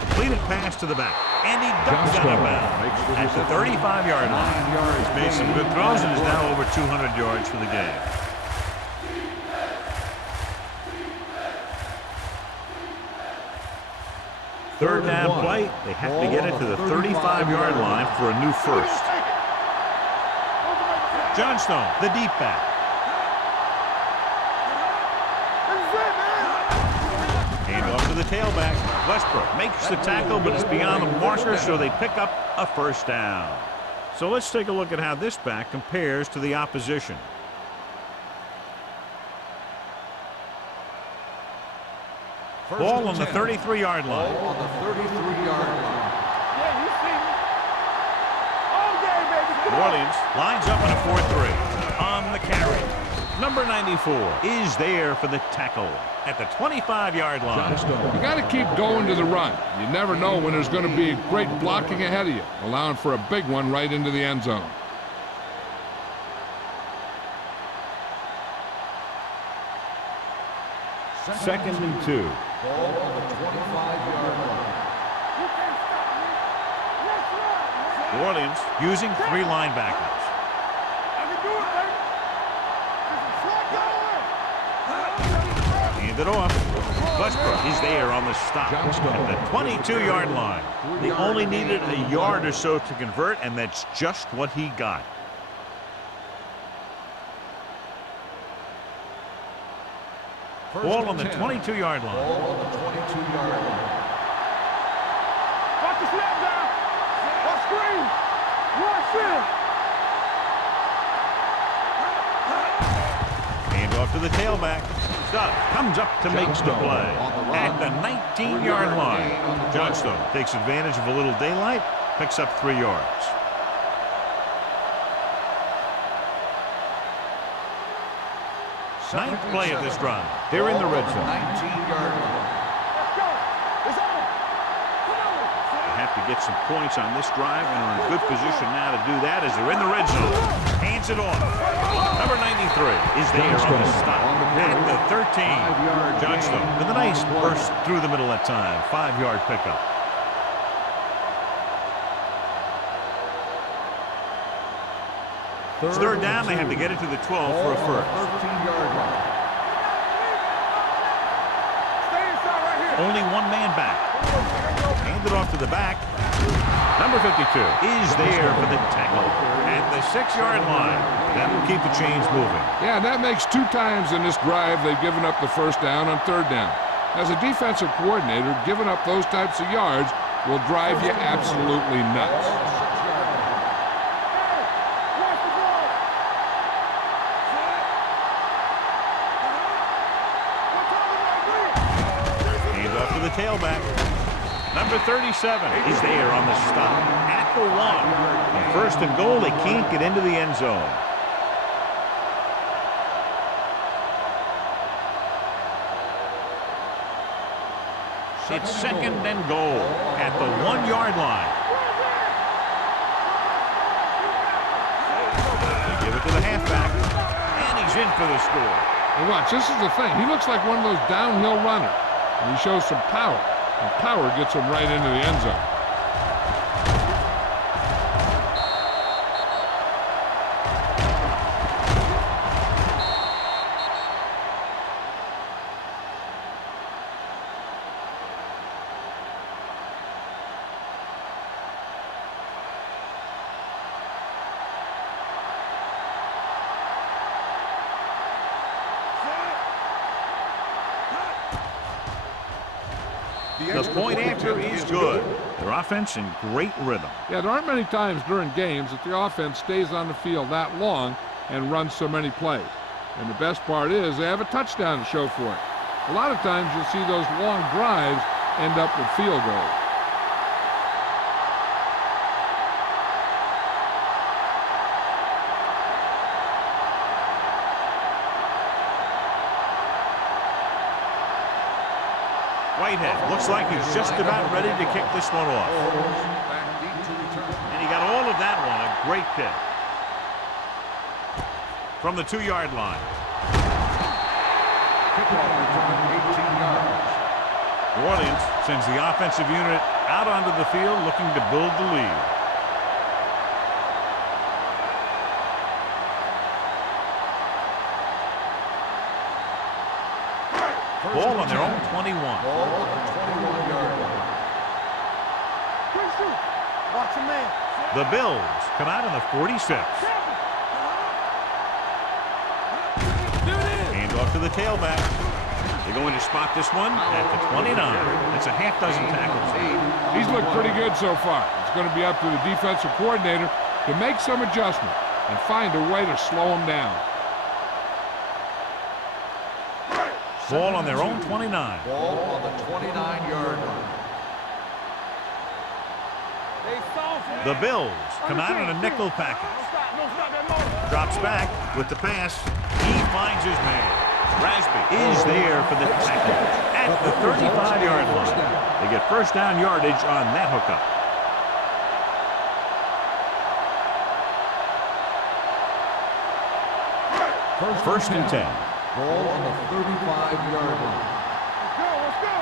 Completed pass to the back. And he ducks out of bounds at the 35-yard line. He's made some good throws and is now over 200 yards for the game. Third down play. They have to get it to the 35-yard line for a new first. Johnstone, the deep back. Hand off to the tailback. Westbrook makes the tackle, but it's beyond the marker, so they pick up a first down. So let's take a look at how this back compares to the opposition. Ball on the 33-yard line. Ball on the 33-yard line. Yeah, you see me. All day, baby. New Orleans lines up in a 4-3. On the carry. Number 94 is there for the tackle at the 25-yard line. You got to keep going to the run. You never know when there's going to be great blocking ahead of you, allowing for a big one right into the end zone. Second and 2. Ball on the 25-yard line. You can't stop me. Let's run. New Orleans using 3 linebackers. I can do it, baby. Hand it off. Westbrook is there on the stop at the 22-yard line. They only needed a yard or so to convert, and that's just what he got. Ball on the 22-yard line. Ball on the 22-yard line. Watch the snap down. Watch screen. One center. Hand off to the tailback. Stubb comes up to make the play at the 19-yard line. Johnstone takes advantage of a little daylight, picks up 3 yards. Ninth play of this drive. They're in the red zone. 19-yard line. Let's go. It's over. Come on. They have to get some points on this drive and are in a good position now to do that as they're in the red zone. Hands it off. Number 93 is there on the stop at the 13. Johnstone with a nice burst through the middle that time. 5-yard pickup. It's third down. They have to get it to the 12 for a first. 13-yard line. Stay inside right here. Only one man back. Handed off to the back. Number 52 is there for the tackle at the 6-yard line. That will keep the chains moving. Yeah, and that makes 2 times in this drive they've given up the first down on third down. As a defensive coordinator, giving up those types of yards will drive you absolutely nuts. Tailback. Number 37 is there on the stop at the 1. On first and goal, they can't get into the end zone. It's second and goal at the 1-yard line. They give it to the halfback, and he's in for the score. And watch, this is the thing. He looks like one of those downhill runners, and he shows some power, and power gets him right into the end zone. The point after is good. Their offense in great rhythm. Yeah, there aren't many times during games that the offense stays on the field that long and runs so many plays. And the best part is they have a touchdown to show for it. A lot of times you'll see those long drives end up with field goals. Whitehead looks like he's just about ready to kick this one off. And he got all of that one, a great kick. From the 2-yard line. Kickoff return 18 yards. New Orleans sends the offensive unit out onto the field looking to build the lead. Ball on their own 21. Ball on the 21-yard line. Watch a man. The Bills come out on the 46. Hand off to the tailback. They're going to spot this one at the 29. That's a half dozen tackles. He's looked pretty good so far. It's going to be up to the defensive coordinator to make some adjustment and find a way to slow him down. Ball on their own 29. Ball on the 29-yard line. The Bills come out in a nickel package. Drops back with the pass. He finds his man. Rasby is there for the tackle at the 35-yard line. They get first down yardage on that hookup. First and 10. Ball on the 35-yard line. Let's go.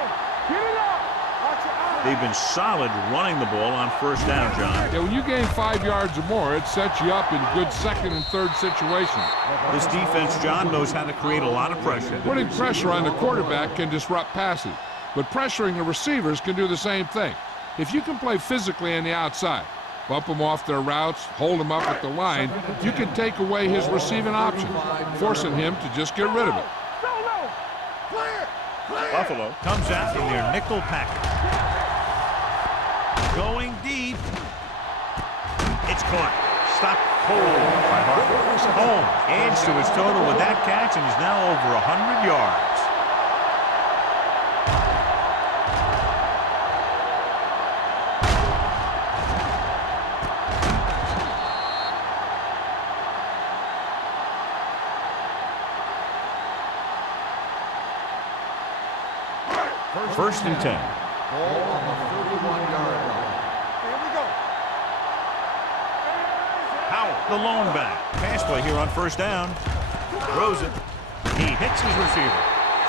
Get it up. Watch your eyes. They've been solid running the ball on first down, John. Yeah, when you gain 5 yards or more, it sets you up in good second and third situations. This defense, John, knows how to create a lot of pressure. Putting pressure on the quarterback can disrupt passing, but pressuring the receivers can do the same thing. If you can play physically on the outside, bump them off their routes, hold them up at the line, you can take away his receiving options, forcing him to just get rid of it. Buffalo comes out in their nickel package. Going deep. It's caught. Stopped cold by Harper. Holmes adds to his total with that catch and is now over 100 yards. First and 10. Ball on the 31-yard line. Here we go. Howell, the lone back. Pass play here on first down. Throws it. He hits his receiver.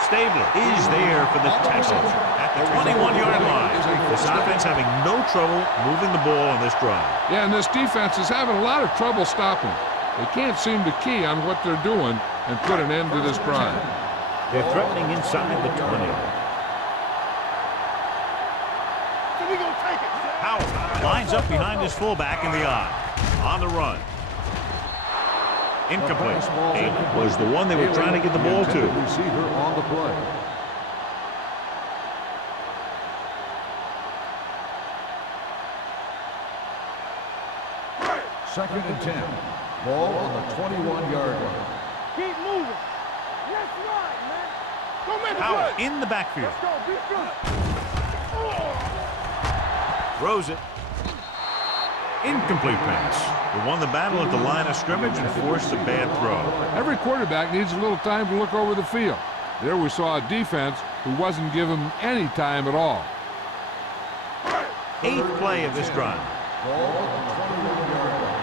Stabler is there for the tackle at the 21-yard line. This offense having no trouble moving the ball on this drive. Yeah, and this defense is having a lot of trouble stopping. They can't seem to key on what they're doing and put an end to this drive. They're threatening inside the 20. Howell lines up behind his fullback in the eye. On the run. Incomplete. Taylor was the one they were trying to get the ball to. Receiver on the play. Second and 10. Ball on the 21-yard line. Keep moving. That's right, man. Go make it Howell good. in the backfield. Let's go. Be good. Throws it. Incomplete pass. They won the battle at the line of scrimmage and forced a bad throw. Every quarterback needs a little time to look over the field. There we saw a defense who wasn't given any time at all. 8th play of this drive. Ball on the 21-yard line.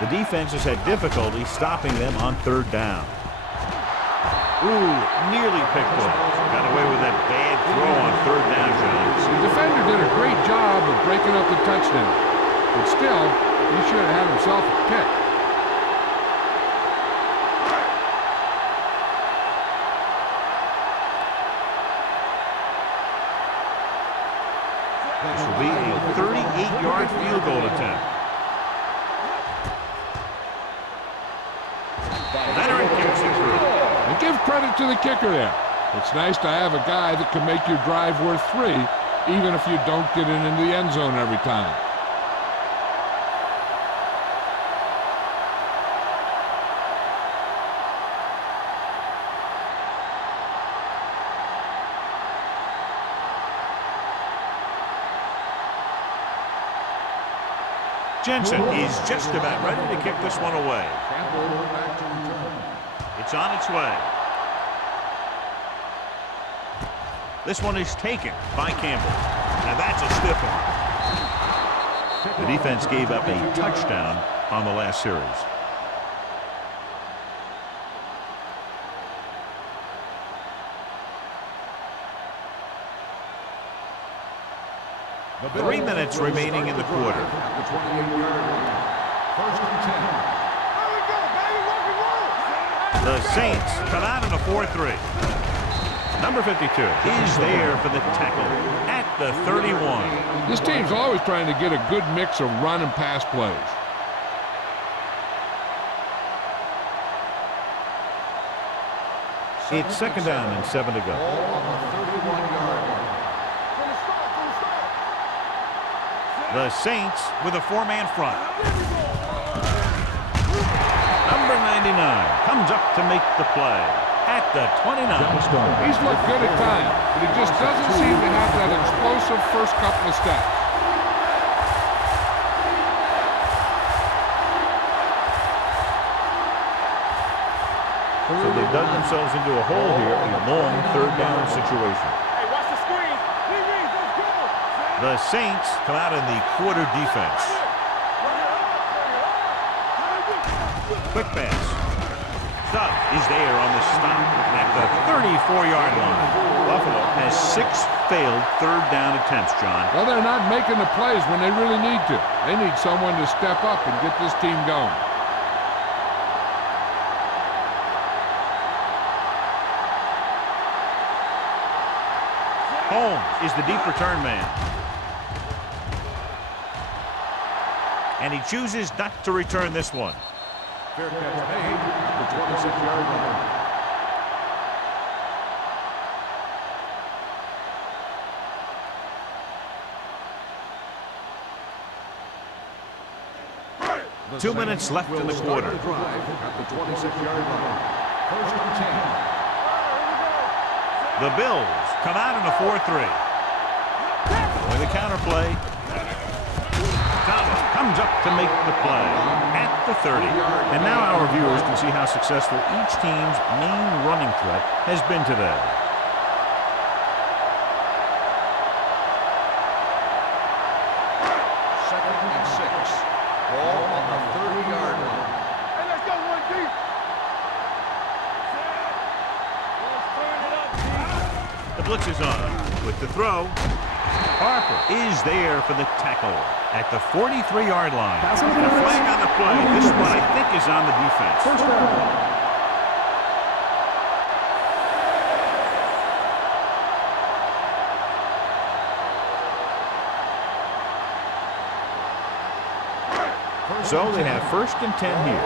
The defense has had difficulty stopping them on 3rd down. Ooh, nearly picked off. Got away with that bad throw on 3rd down, John. The defender did a great job of breaking up the touchdown, but still, he should have had himself a pick. This will be a 38-yard field goal attempt. Leonard kicks it through. And give credit to the kicker there. It's nice to have a guy that can make your drive worth 3, even if you don't get it into the end zone every time. Jensen is just about ready to kick this one away. Campbell back to return. It's on its way. This one is taken by Campbell. Now that's a stiff one. The defense gave up a touchdown on the last series. The 3 minutes remaining in the quarter. At the 28-yard line. 1st and 10. The Saints come out in a 4-3. Number 52 is there for the tackle at the 31. This team's always trying to get a good mix of run and pass plays. It's 2nd down and 7 to go. Ball on the 31-yard line. The Saints with a 4-man front. Number 99 comes up to make the play at the 29. He's looked good at times, but he just doesn't seem to have that explosive first couple of steps. So they've dug themselves into a hole here, a long 3rd down situation. Hey, watch the screen. Let's go. The Saints come out in the quarter defense. Quick pass. Duck is there on the stop at the 34-yard line. Buffalo has 6 failed 3rd down attempts, John. Well, they're not making the plays when they really need to. They need someone to step up and get this team going. Holmes is the deep return man. And he chooses not to return this one. Fair catch made at the 26-yard line. The 2 minutes left in the quarter. The drive at the 26-yard line. 1st and 10. The Bills come out in a 4-3. With a counter play. Thomas comes up to make the play at the 30. And now our viewers can see how successful each team's main running threat has been today. Second and 6. Ball on the 30-yard line. Hey, let's go one deep. Let's turn it up, deep. The blitz is on. With the throw, Harper is there for the tackle at the 43-yard line. Pass The interference. flag on the play. This one, I think, is on the defense. 1st down. So they have 1st and 10 here.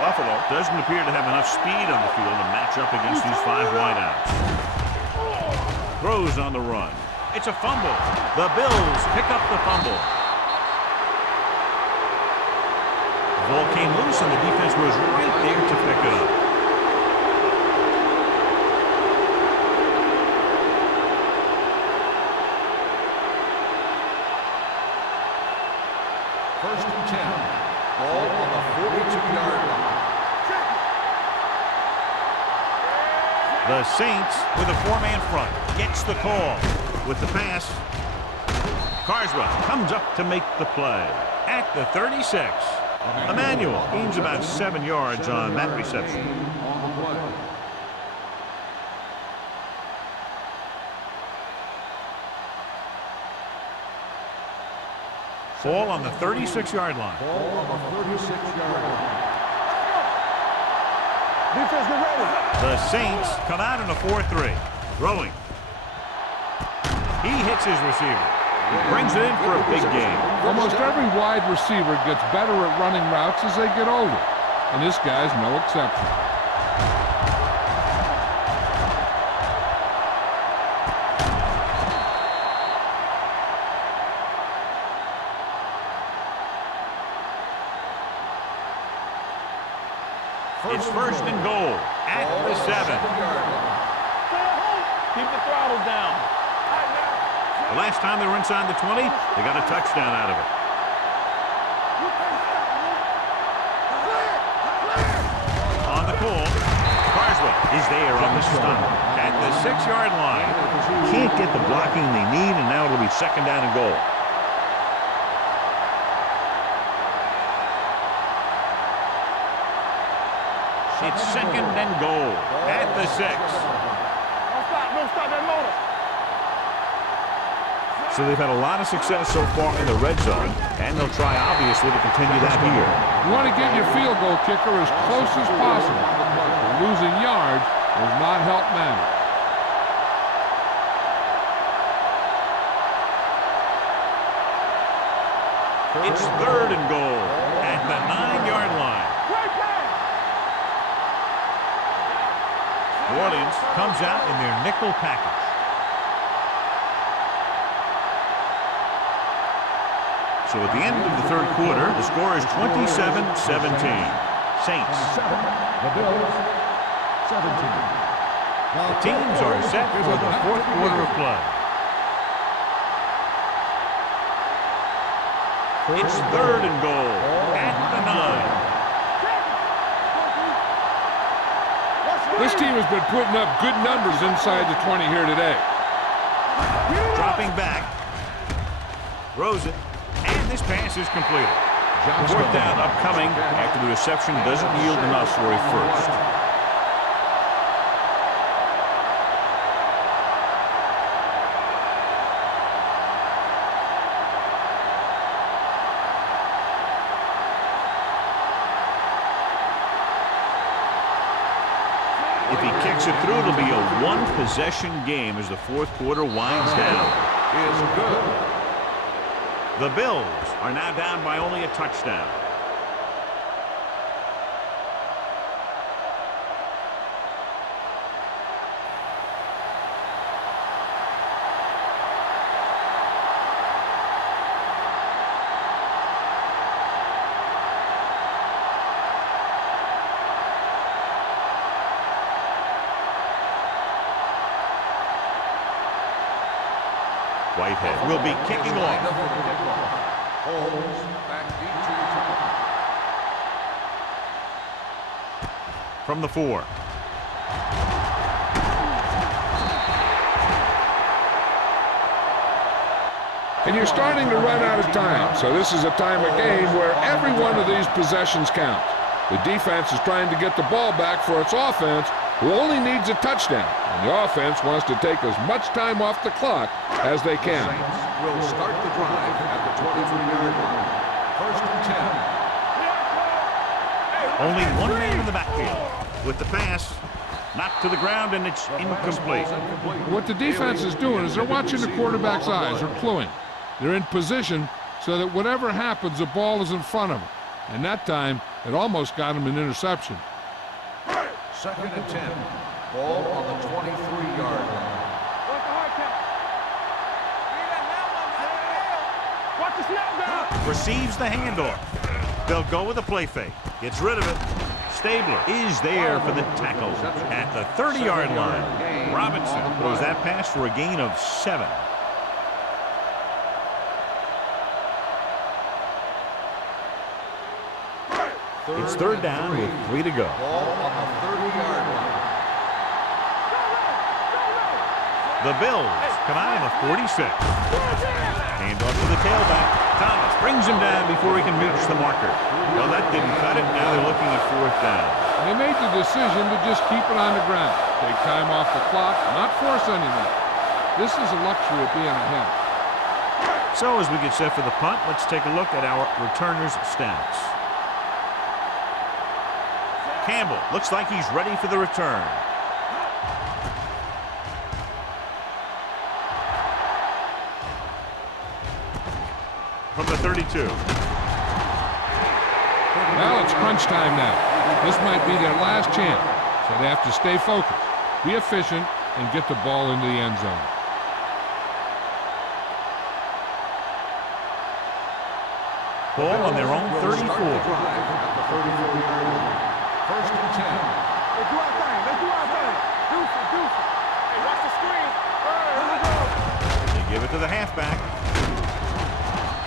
Buffalo doesn't appear to have enough speed on the field to match up against these 5 wideouts. Throws on the run. It's a fumble. The Bills pick up the fumble. The ball came loose and the defense was right there to pick it up. First and 10. Ball on the 42-yard line. The Saints with a four-man front. Gets the call. With the pass, Carswell comes up to make the play. At the 36. Emmanuel gains about 7 yards on that reception. Ball on the 36-yard line. Ball on the 36-yard line. Defense, get ready. The Saints come out in a 4-3. Throwing. He hits his receiver. Brings it in for a big gain. Almost every wide receiver gets better at running routes as they get older, and this guy's no exception. It's first and goal at the 7. Keep the throttle down. The last time they were inside the 20, they got a touchdown out of it. On the call, Carswell is there on the stop at the 6-yard line. Can't get the blocking they need, and now it'll be second down and goal. It's second and goal at the 6. Don't stop that motor. So they've had a lot of success so far in the red zone, and they'll try, obviously, to continue that here. You want to get your field goal kicker as close as possible. Losing yards does not help matters. It's third and goal at the 9-yard line. New Orleans comes out in their nickel package. So at the end of the third quarter, the score is 27-17. Saints. 7. The Bills. 17. The teams are set for the fourth quarter of play. It's third and goal at the 9. This team has been putting up good numbers inside the 20 here today. Dropping back. Throws it. And this pass is completed. Fourth down upcoming after the reception doesn't yield enough for a first. If he kicks it through, it'll be a one-possession game as the fourth quarter winds down. Is good. The Bills are now down by only a touchdown. Whitehead will be kicking off. Holmes back deep to return. From the 4. And you're starting to run out of time, so this is a time of game where every one of these possessions counts. The defense is trying to get the ball back for its offense, who only needs a touchdown, and the offense wants to take as much time off the clock as they can. The Saints will start the drive at the 23-yard line. First and 10. Only one man in the backfield. With the pass, knocked to the ground, and it's incomplete. What the defense is doing is they're watching the quarterback's eyes. They're cluing. They're in position so that whatever happens, the ball is in front of them. And that time, it almost got him an interception. Second and 10. Ball on the 23-yard line. Watch the snap down. Receives the handoff. They'll go with a play fake. Gets rid of it. Stabler is there for the tackle at the 30-yard line. Robinson throws that pass for a gain of 7. It's third down with 3 to go. Ball on the 30-yard line. The Bills come out on the 46. Hand off to the tailback. Thomas brings him down before he can reach the marker. Well, that didn't cut it. Now they're looking at fourth down. They made the decision to just keep it on the ground. Take time off the clock, not force anything. This is a luxury of being ahead. So as we get set for the punt, let's take a look at our returners' stats. Campbell looks like he's ready for the return. From the 32. Well, it's crunch time now. This might be their last chance, so they have to stay focused, be efficient, and get the ball into the end zone. Ball on their own 34. Start the drive at the 34-yard line. First and 10. They do our thing. They do our thing. Deuce it, deuce it. Hey, watch the screen. Here we go. They give it to the halfback.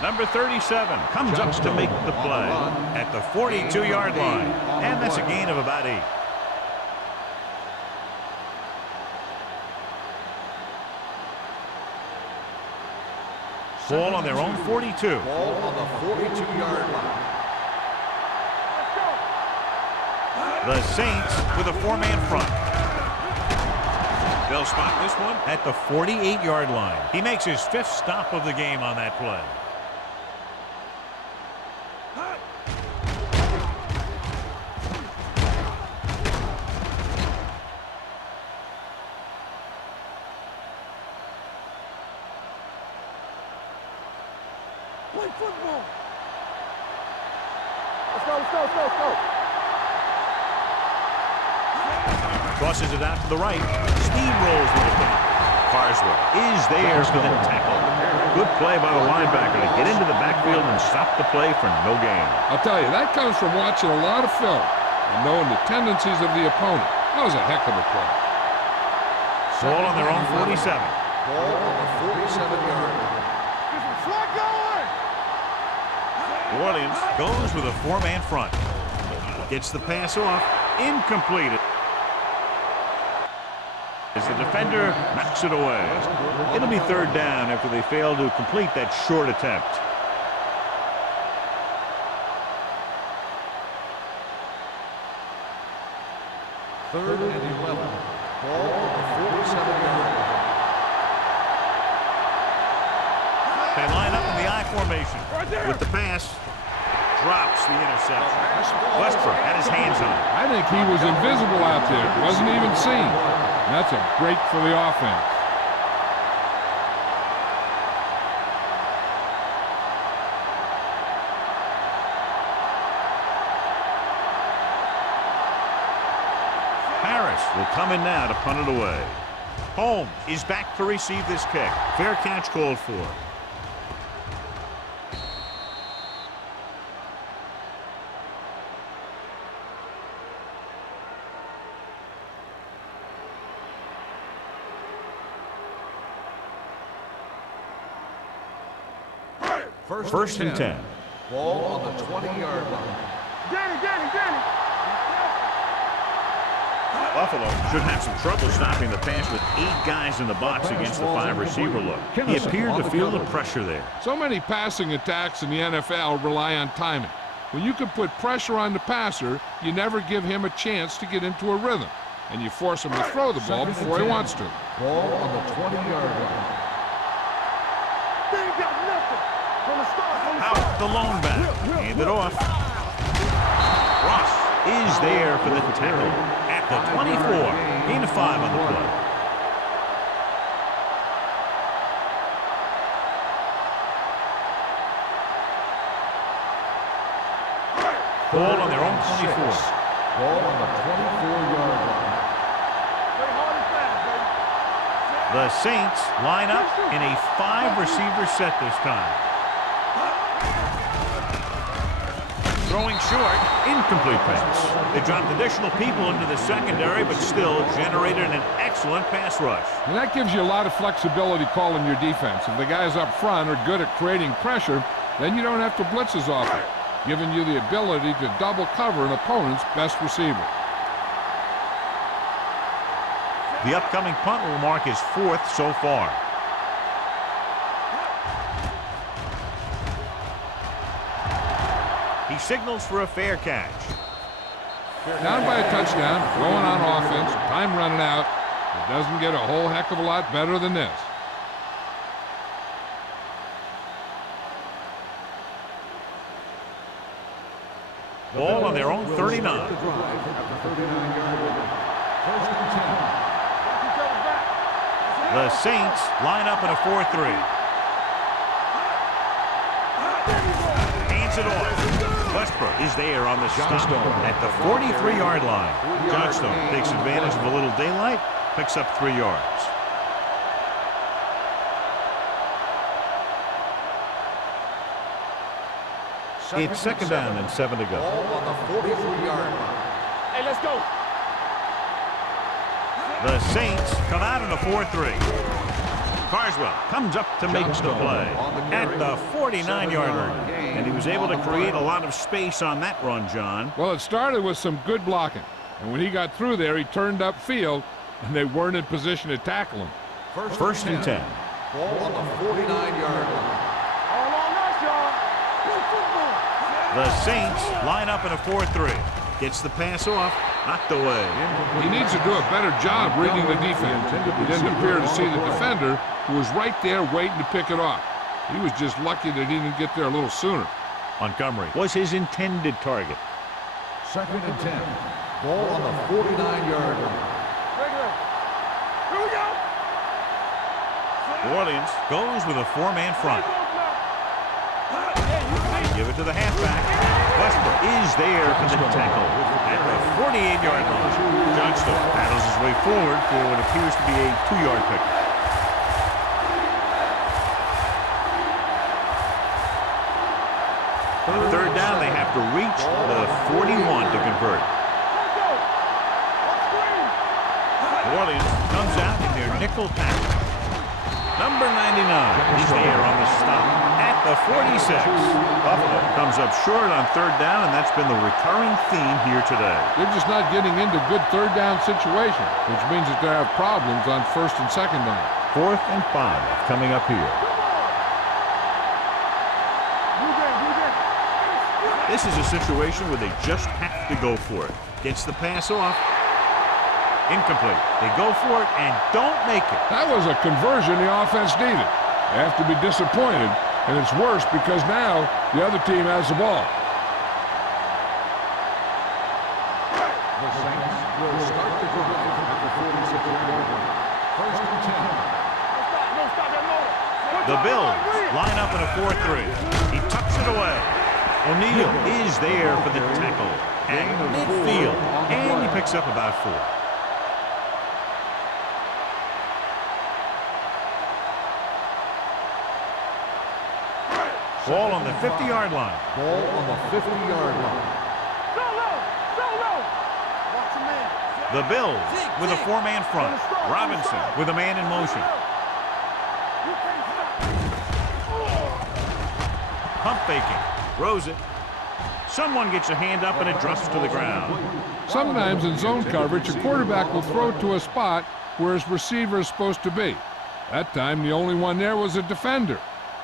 Number 37 comes up to make the play at the 42-yard line. And that's a gain of about 8. Ball on their own 42. Ball on the 42-yard line. The Saints with a 4-man front. They'll spot this one at the 48-yard line. He makes his 5th stop of the game on that play. Play football. Let's go, let's go, let's go, let's go. Crosses it out to the right. Steamrolls with the pick. Carswell is there for the tackle. Good play by the linebacker to get into the backfield and stop the play for no gain. I'll tell you, that comes from watching a lot of film and knowing the tendencies of the opponent. That was a heck of a play. Ball on their own 47. Ball on the 47-yard line. Slot going. New Orleans goes with a 4-man front. Gets the pass off. Incomplete. As the defender knocks it away. It'll be third down after they fail to complete that short attempt. Third and 11. Ball on the 47-yard line. They line up in the I formation. With the pass, drops the interception. Westbrook had his hands on it. I think he was invisible out there. Wasn't even seen. And that's a break for the offense. Harris will come in now to punt it away. Holmes is back to receive this kick. Fair catch called for. First and 10. Ball on the 20-yard line. Danny. Buffalo should have some trouble stopping the pass with 8 guys in the box against the 5-receiver look. He appeared to feel the pressure there. So many passing attacks in the NFL rely on timing. When you can put pressure on the passer, you never give him a chance to get into a rhythm, and you force him to throw the ball before he wants to. Ball on the 20-yard line. They ain't got nothing. From the start. Out the lone back. Hand it off. Ross is there for the tackle at the 24. Gain of 5 on the play. Ball on their own 24. Ball on the 24-yard line. Play hard and fast, baby. The Saints line up in a 5-receiver set this time. Throwing short, incomplete pass. They dropped additional people into the secondary, but still generated an excellent pass rush. And that gives you a lot of flexibility calling your defense. If the guys up front are good at creating pressure, then you don't have to blitz as often. giving you the ability to double cover an opponent's best receiver. The upcoming punt will mark his 4th so far. He signals for a fair catch. Down by a touchdown, going on offense, time running out. It doesn't get a whole heck of a lot better than this. Ball on their own 39. The Saints line up in a 4-3. Hands it off. Westbrook is there on the stop at the 43-yard line. Johnstone takes advantage of a little daylight, picks up 3 yards. It's 2nd down and 7 to go. Ball on the 43-yard line. Hey, let's go. The Saints come out in a 4-3. Carswell comes up to make the play at the 49-yard line. And he was able to create a lot of space on that run, John. Well, it started with some good blocking. And when he got through there, he turned upfield, and they weren't in position to tackle him. First and 10. Ball on the 49-yard line. All on us, y'all. The Saints line up in a 4-3. Gets the pass off, knocked away. He needs to do a better job reading the defense. He didn't appear to see the defender, who was right there waiting to pick it off. He was just lucky that he didn't get there a little sooner. Montgomery was his intended target. 2nd and 10. Ball on the 49-yard line. Here we go. New Orleans goes with a 4-man front. Give it to the halfback. Westbrook is there for the tackle at the 48-yard line. Johnstone paddles his way forward for what appears to be a 2-yard pickup. On 3rd down, they have to reach the 41 to convert. New Orleans comes out in their nickel package. Number 99, he's there on the stop at the 46. Buffalo comes up short on 3rd down, and that's been the recurring theme here today. They're just not getting into good 3rd down situations, which means that they have problems on 1st and 2nd down. 4th and 5 coming up here. This is a situation where they just have to go for it. Gets the pass off. Incomplete. They go for it and don't make it. That was a conversion the offense needed. They have to be disappointed, and it's worse because now the other team has the ball. The Saints will start the drive at the 46-yard line. 1st and 10. The Bills line up in a 4-3. He tucks it away. O'Neal is there for the tackle at midfield, and he picks up about 4. Ball on the 50-yard line. Ball on the 50-yard line. Watch him in. The Bills with a 4-man front. Robinson with a man in motion. Pump faking. Throws it. Someone gets a hand up and it drops to the ground. Sometimes in zone coverage, a quarterback will throw it to a spot where his receiver is supposed to be. That time, the only one there was a defender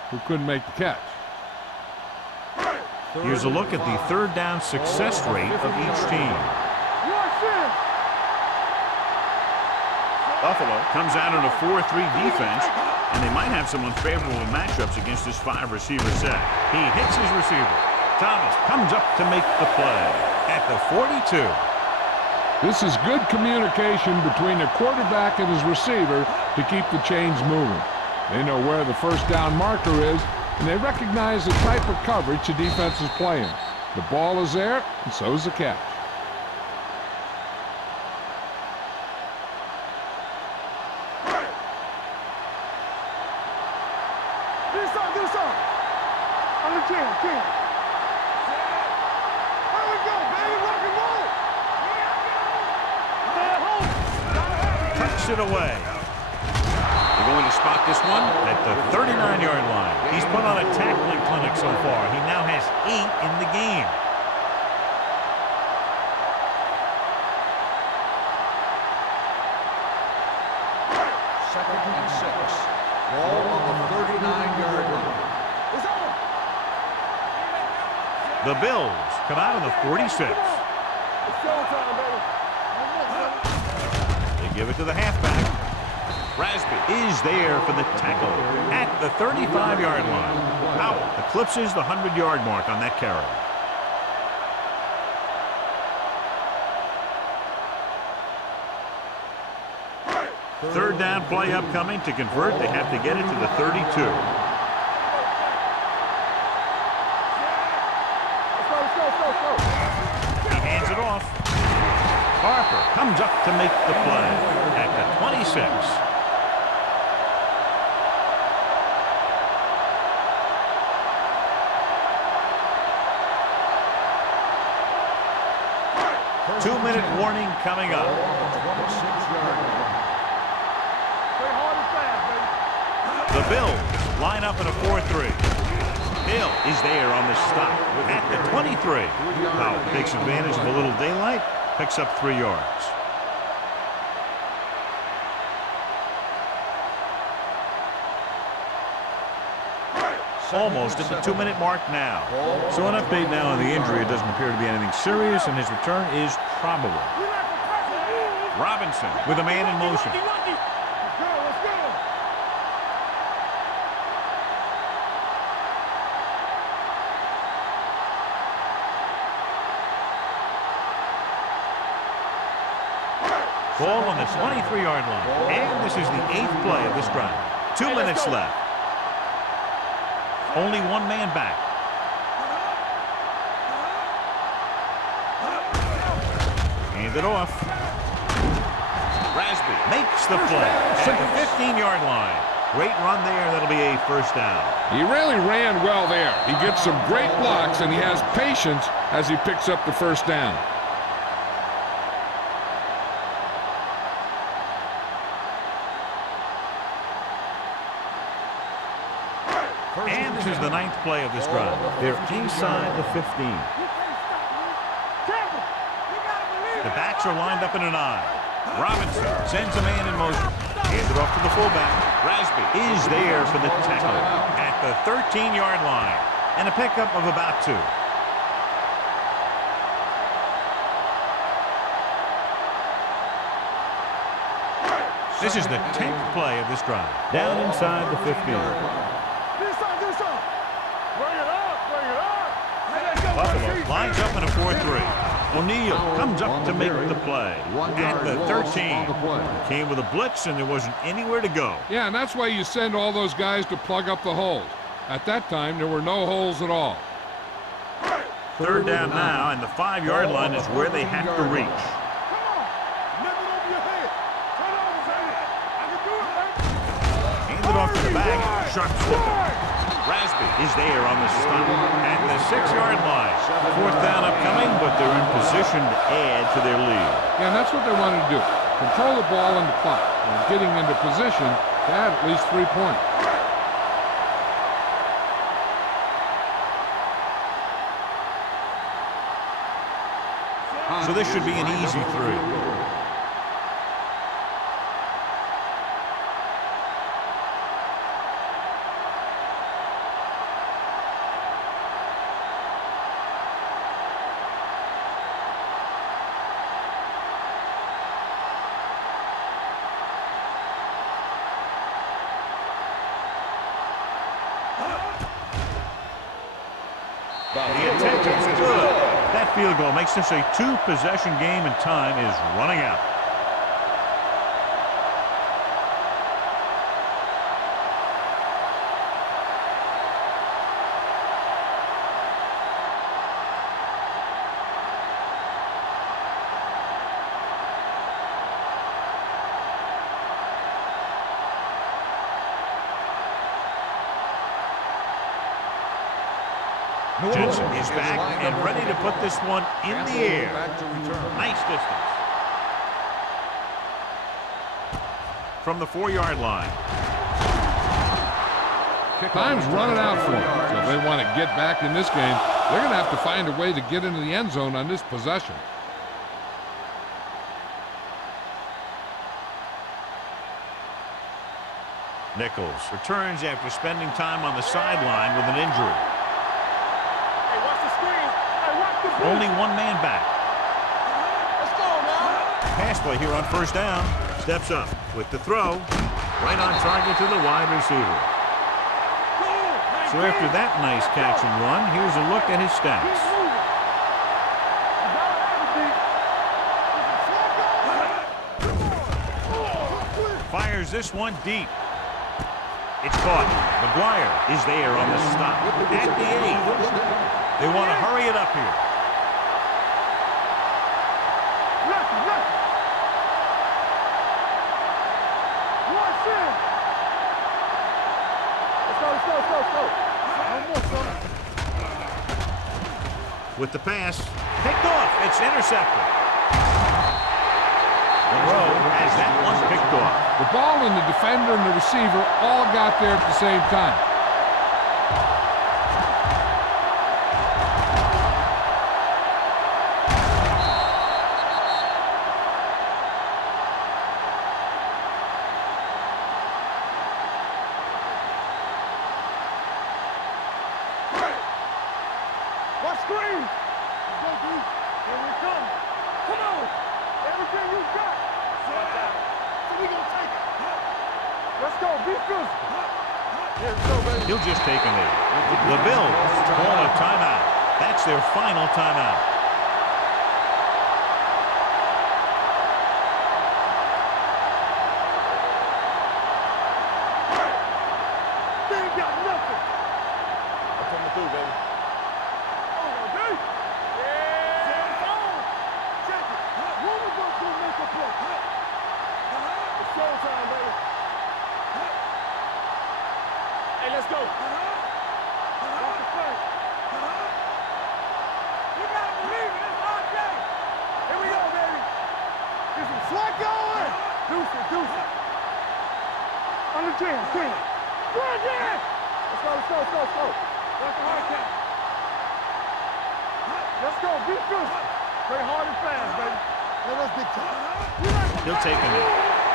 who couldn't make the catch. Here's a look at the 3rd down success rate of each team. Buffalo comes out in a 4-3 defense, and they might have some unfavorable matchups against this 5-receiver set. He hits his receiver. Thomas comes up to make the play at the 42. This is good communication between the quarterback and his receiver to keep the chains moving. They know where the 1st down marker is, and they recognize the type of coverage the defense is playing. The ball is there, and so is the catch. Do some. On the 10. Here we go, baby. Rock and roll. Tucks it away. The They're going to spot this one at the 39-yard line. He's put on a tackling clinic so far. He now has 8 in the game. Second and 6. Ball on the 39-yard line. It's on. The Bills come out of the 46. It's showtime, baby. They give it to the halfback. Rasby is there for the tackle at the 35-yard line. Out eclipses the 100-yard mark on that carry. Third down play upcoming. To convert, they have to get it to the 32. Let's go. He hands it off. Harper comes up to make the play at the 26. Two-minute warning coming up. The Bills line up in a 4-3. Hill is there on the stop at the 23. Now takes advantage of a little daylight, picks up 3 yards. Almost at the 2-minute mark now. So an update now on the injury. It doesn't appear to be anything serious, and his return is probable. Robinson with a man in motion. Let's go. Ball on the 23-yard line. And this is the 8th play of this drive. 2 minutes left. Only one man back. Hand it off. Rasby makes the play at the 15-yard line. Great run there. That'll be a first down. He really ran well there. He gets some great blocks, and he has patience as he picks up the first down. And this is the 9th play of this drive. They're inside the 15. The backs are lined up in an I. Robinson sends a man in motion. Hands it off to the fullback. Rasby is there for the tackle at the 13-yard line. And a pickup of about 2. This is the 10th play of this drive. Down inside the 15. Buffalo lines up in a 4-3. O'Neal comes up to make the play at the 13. Came with a blitz, and there wasn't anywhere to go. Yeah, and that's why you send all those guys to plug up the holes. At that time, there were no holes at all. Third down now, and the 5-yard line is where they have to reach. Hand it off to the back. Sharp slip. Rasby is there on the stop at the 6-yard line. 4th down upcoming, but they're in position to add to their lead. Yeah, and that's what they wanted to do. Control the ball and the clock, and getting into position to add at least 3 points. So this should be an easy 3. The attempt is good. That field goal makes this a 2-possession game, and time is running out. Jensen is back and ready to put this one in the air. Nice distance. From the 4-yard line. Time's running out for them. So if they want to get back in this game, they're going to have to find a way to get into the end zone on this possession. Nichols returns after spending time on the sideline with an injury. Hey, watch the screen. Hey, watch the ball. Only one man back. Let's go now. Pass play here on first down. Steps up with the throw. Right on target to the wide receiver. So after that nice catch and run, here's a look at his stats. Fires this one deep. It's caught. McGuire is there on the stop at the 8. They want to hurry it up here. With the pass, picked off. It's intercepted. Monroe has that one picked off. The ball and the defender and the receiver all got there at the same time. Watch screen. Go, D. Here we come. Come on. Everything you got. So we gonna take it. Let's go. Be physical. Here we go, baby. He'll just take a knee. The Bills call a timeout. That's their final timeout. They ain't got nothing. I'm coming through, baby. Hey, let's go. You gotta believe it. It's our day. Here we go, baby. Get some swag going. Deuce it, deuce it. On the jam, clean. Run, jam. Let's go, let's go, let's go, let's go. That's the hard catch. Let's go, be physical. Play hard and fast, baby. Let us big time. He'll take a knee.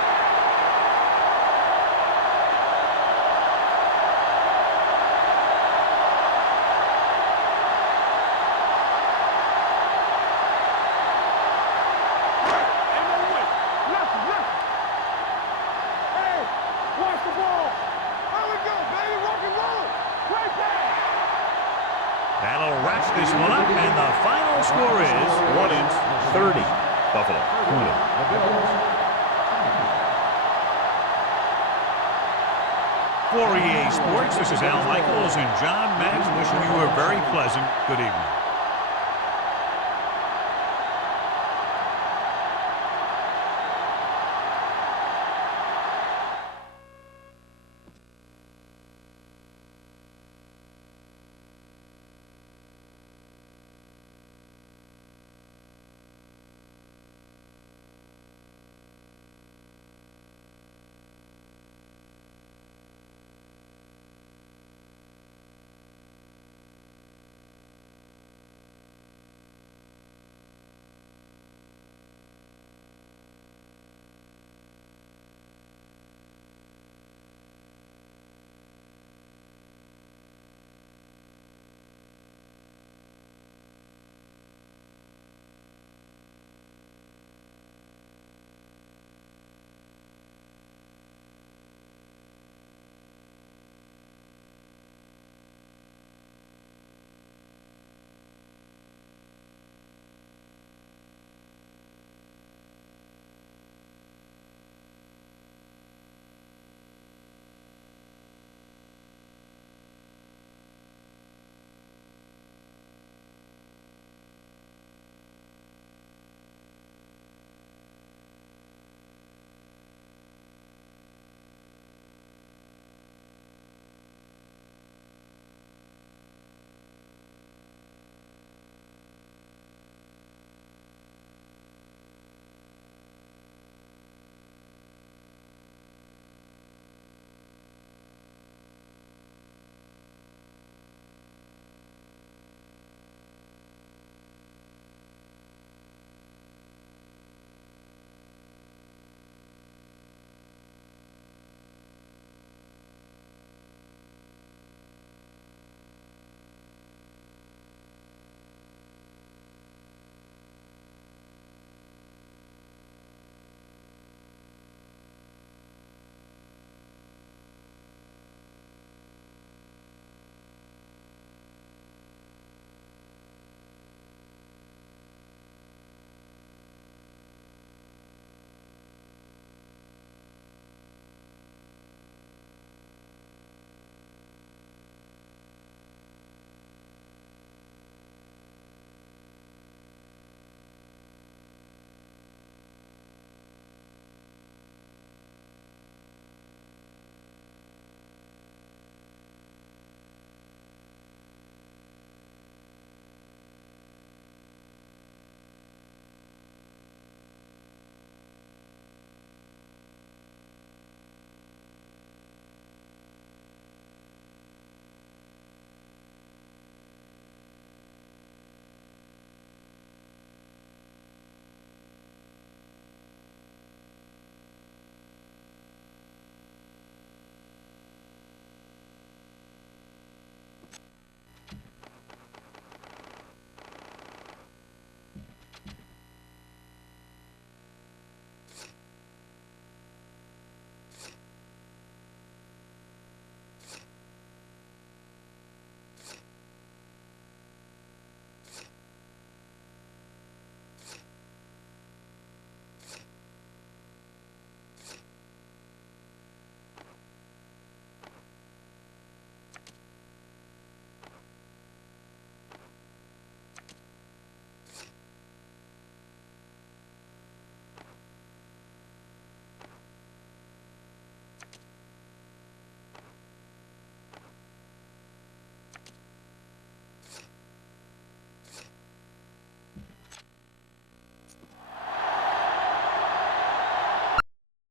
That'll wrap this one up, and the final score is Orleans 30, Buffalo 20. For EA Sports, this is Al Michaels and John Madden wishing you a very pleasant good evening.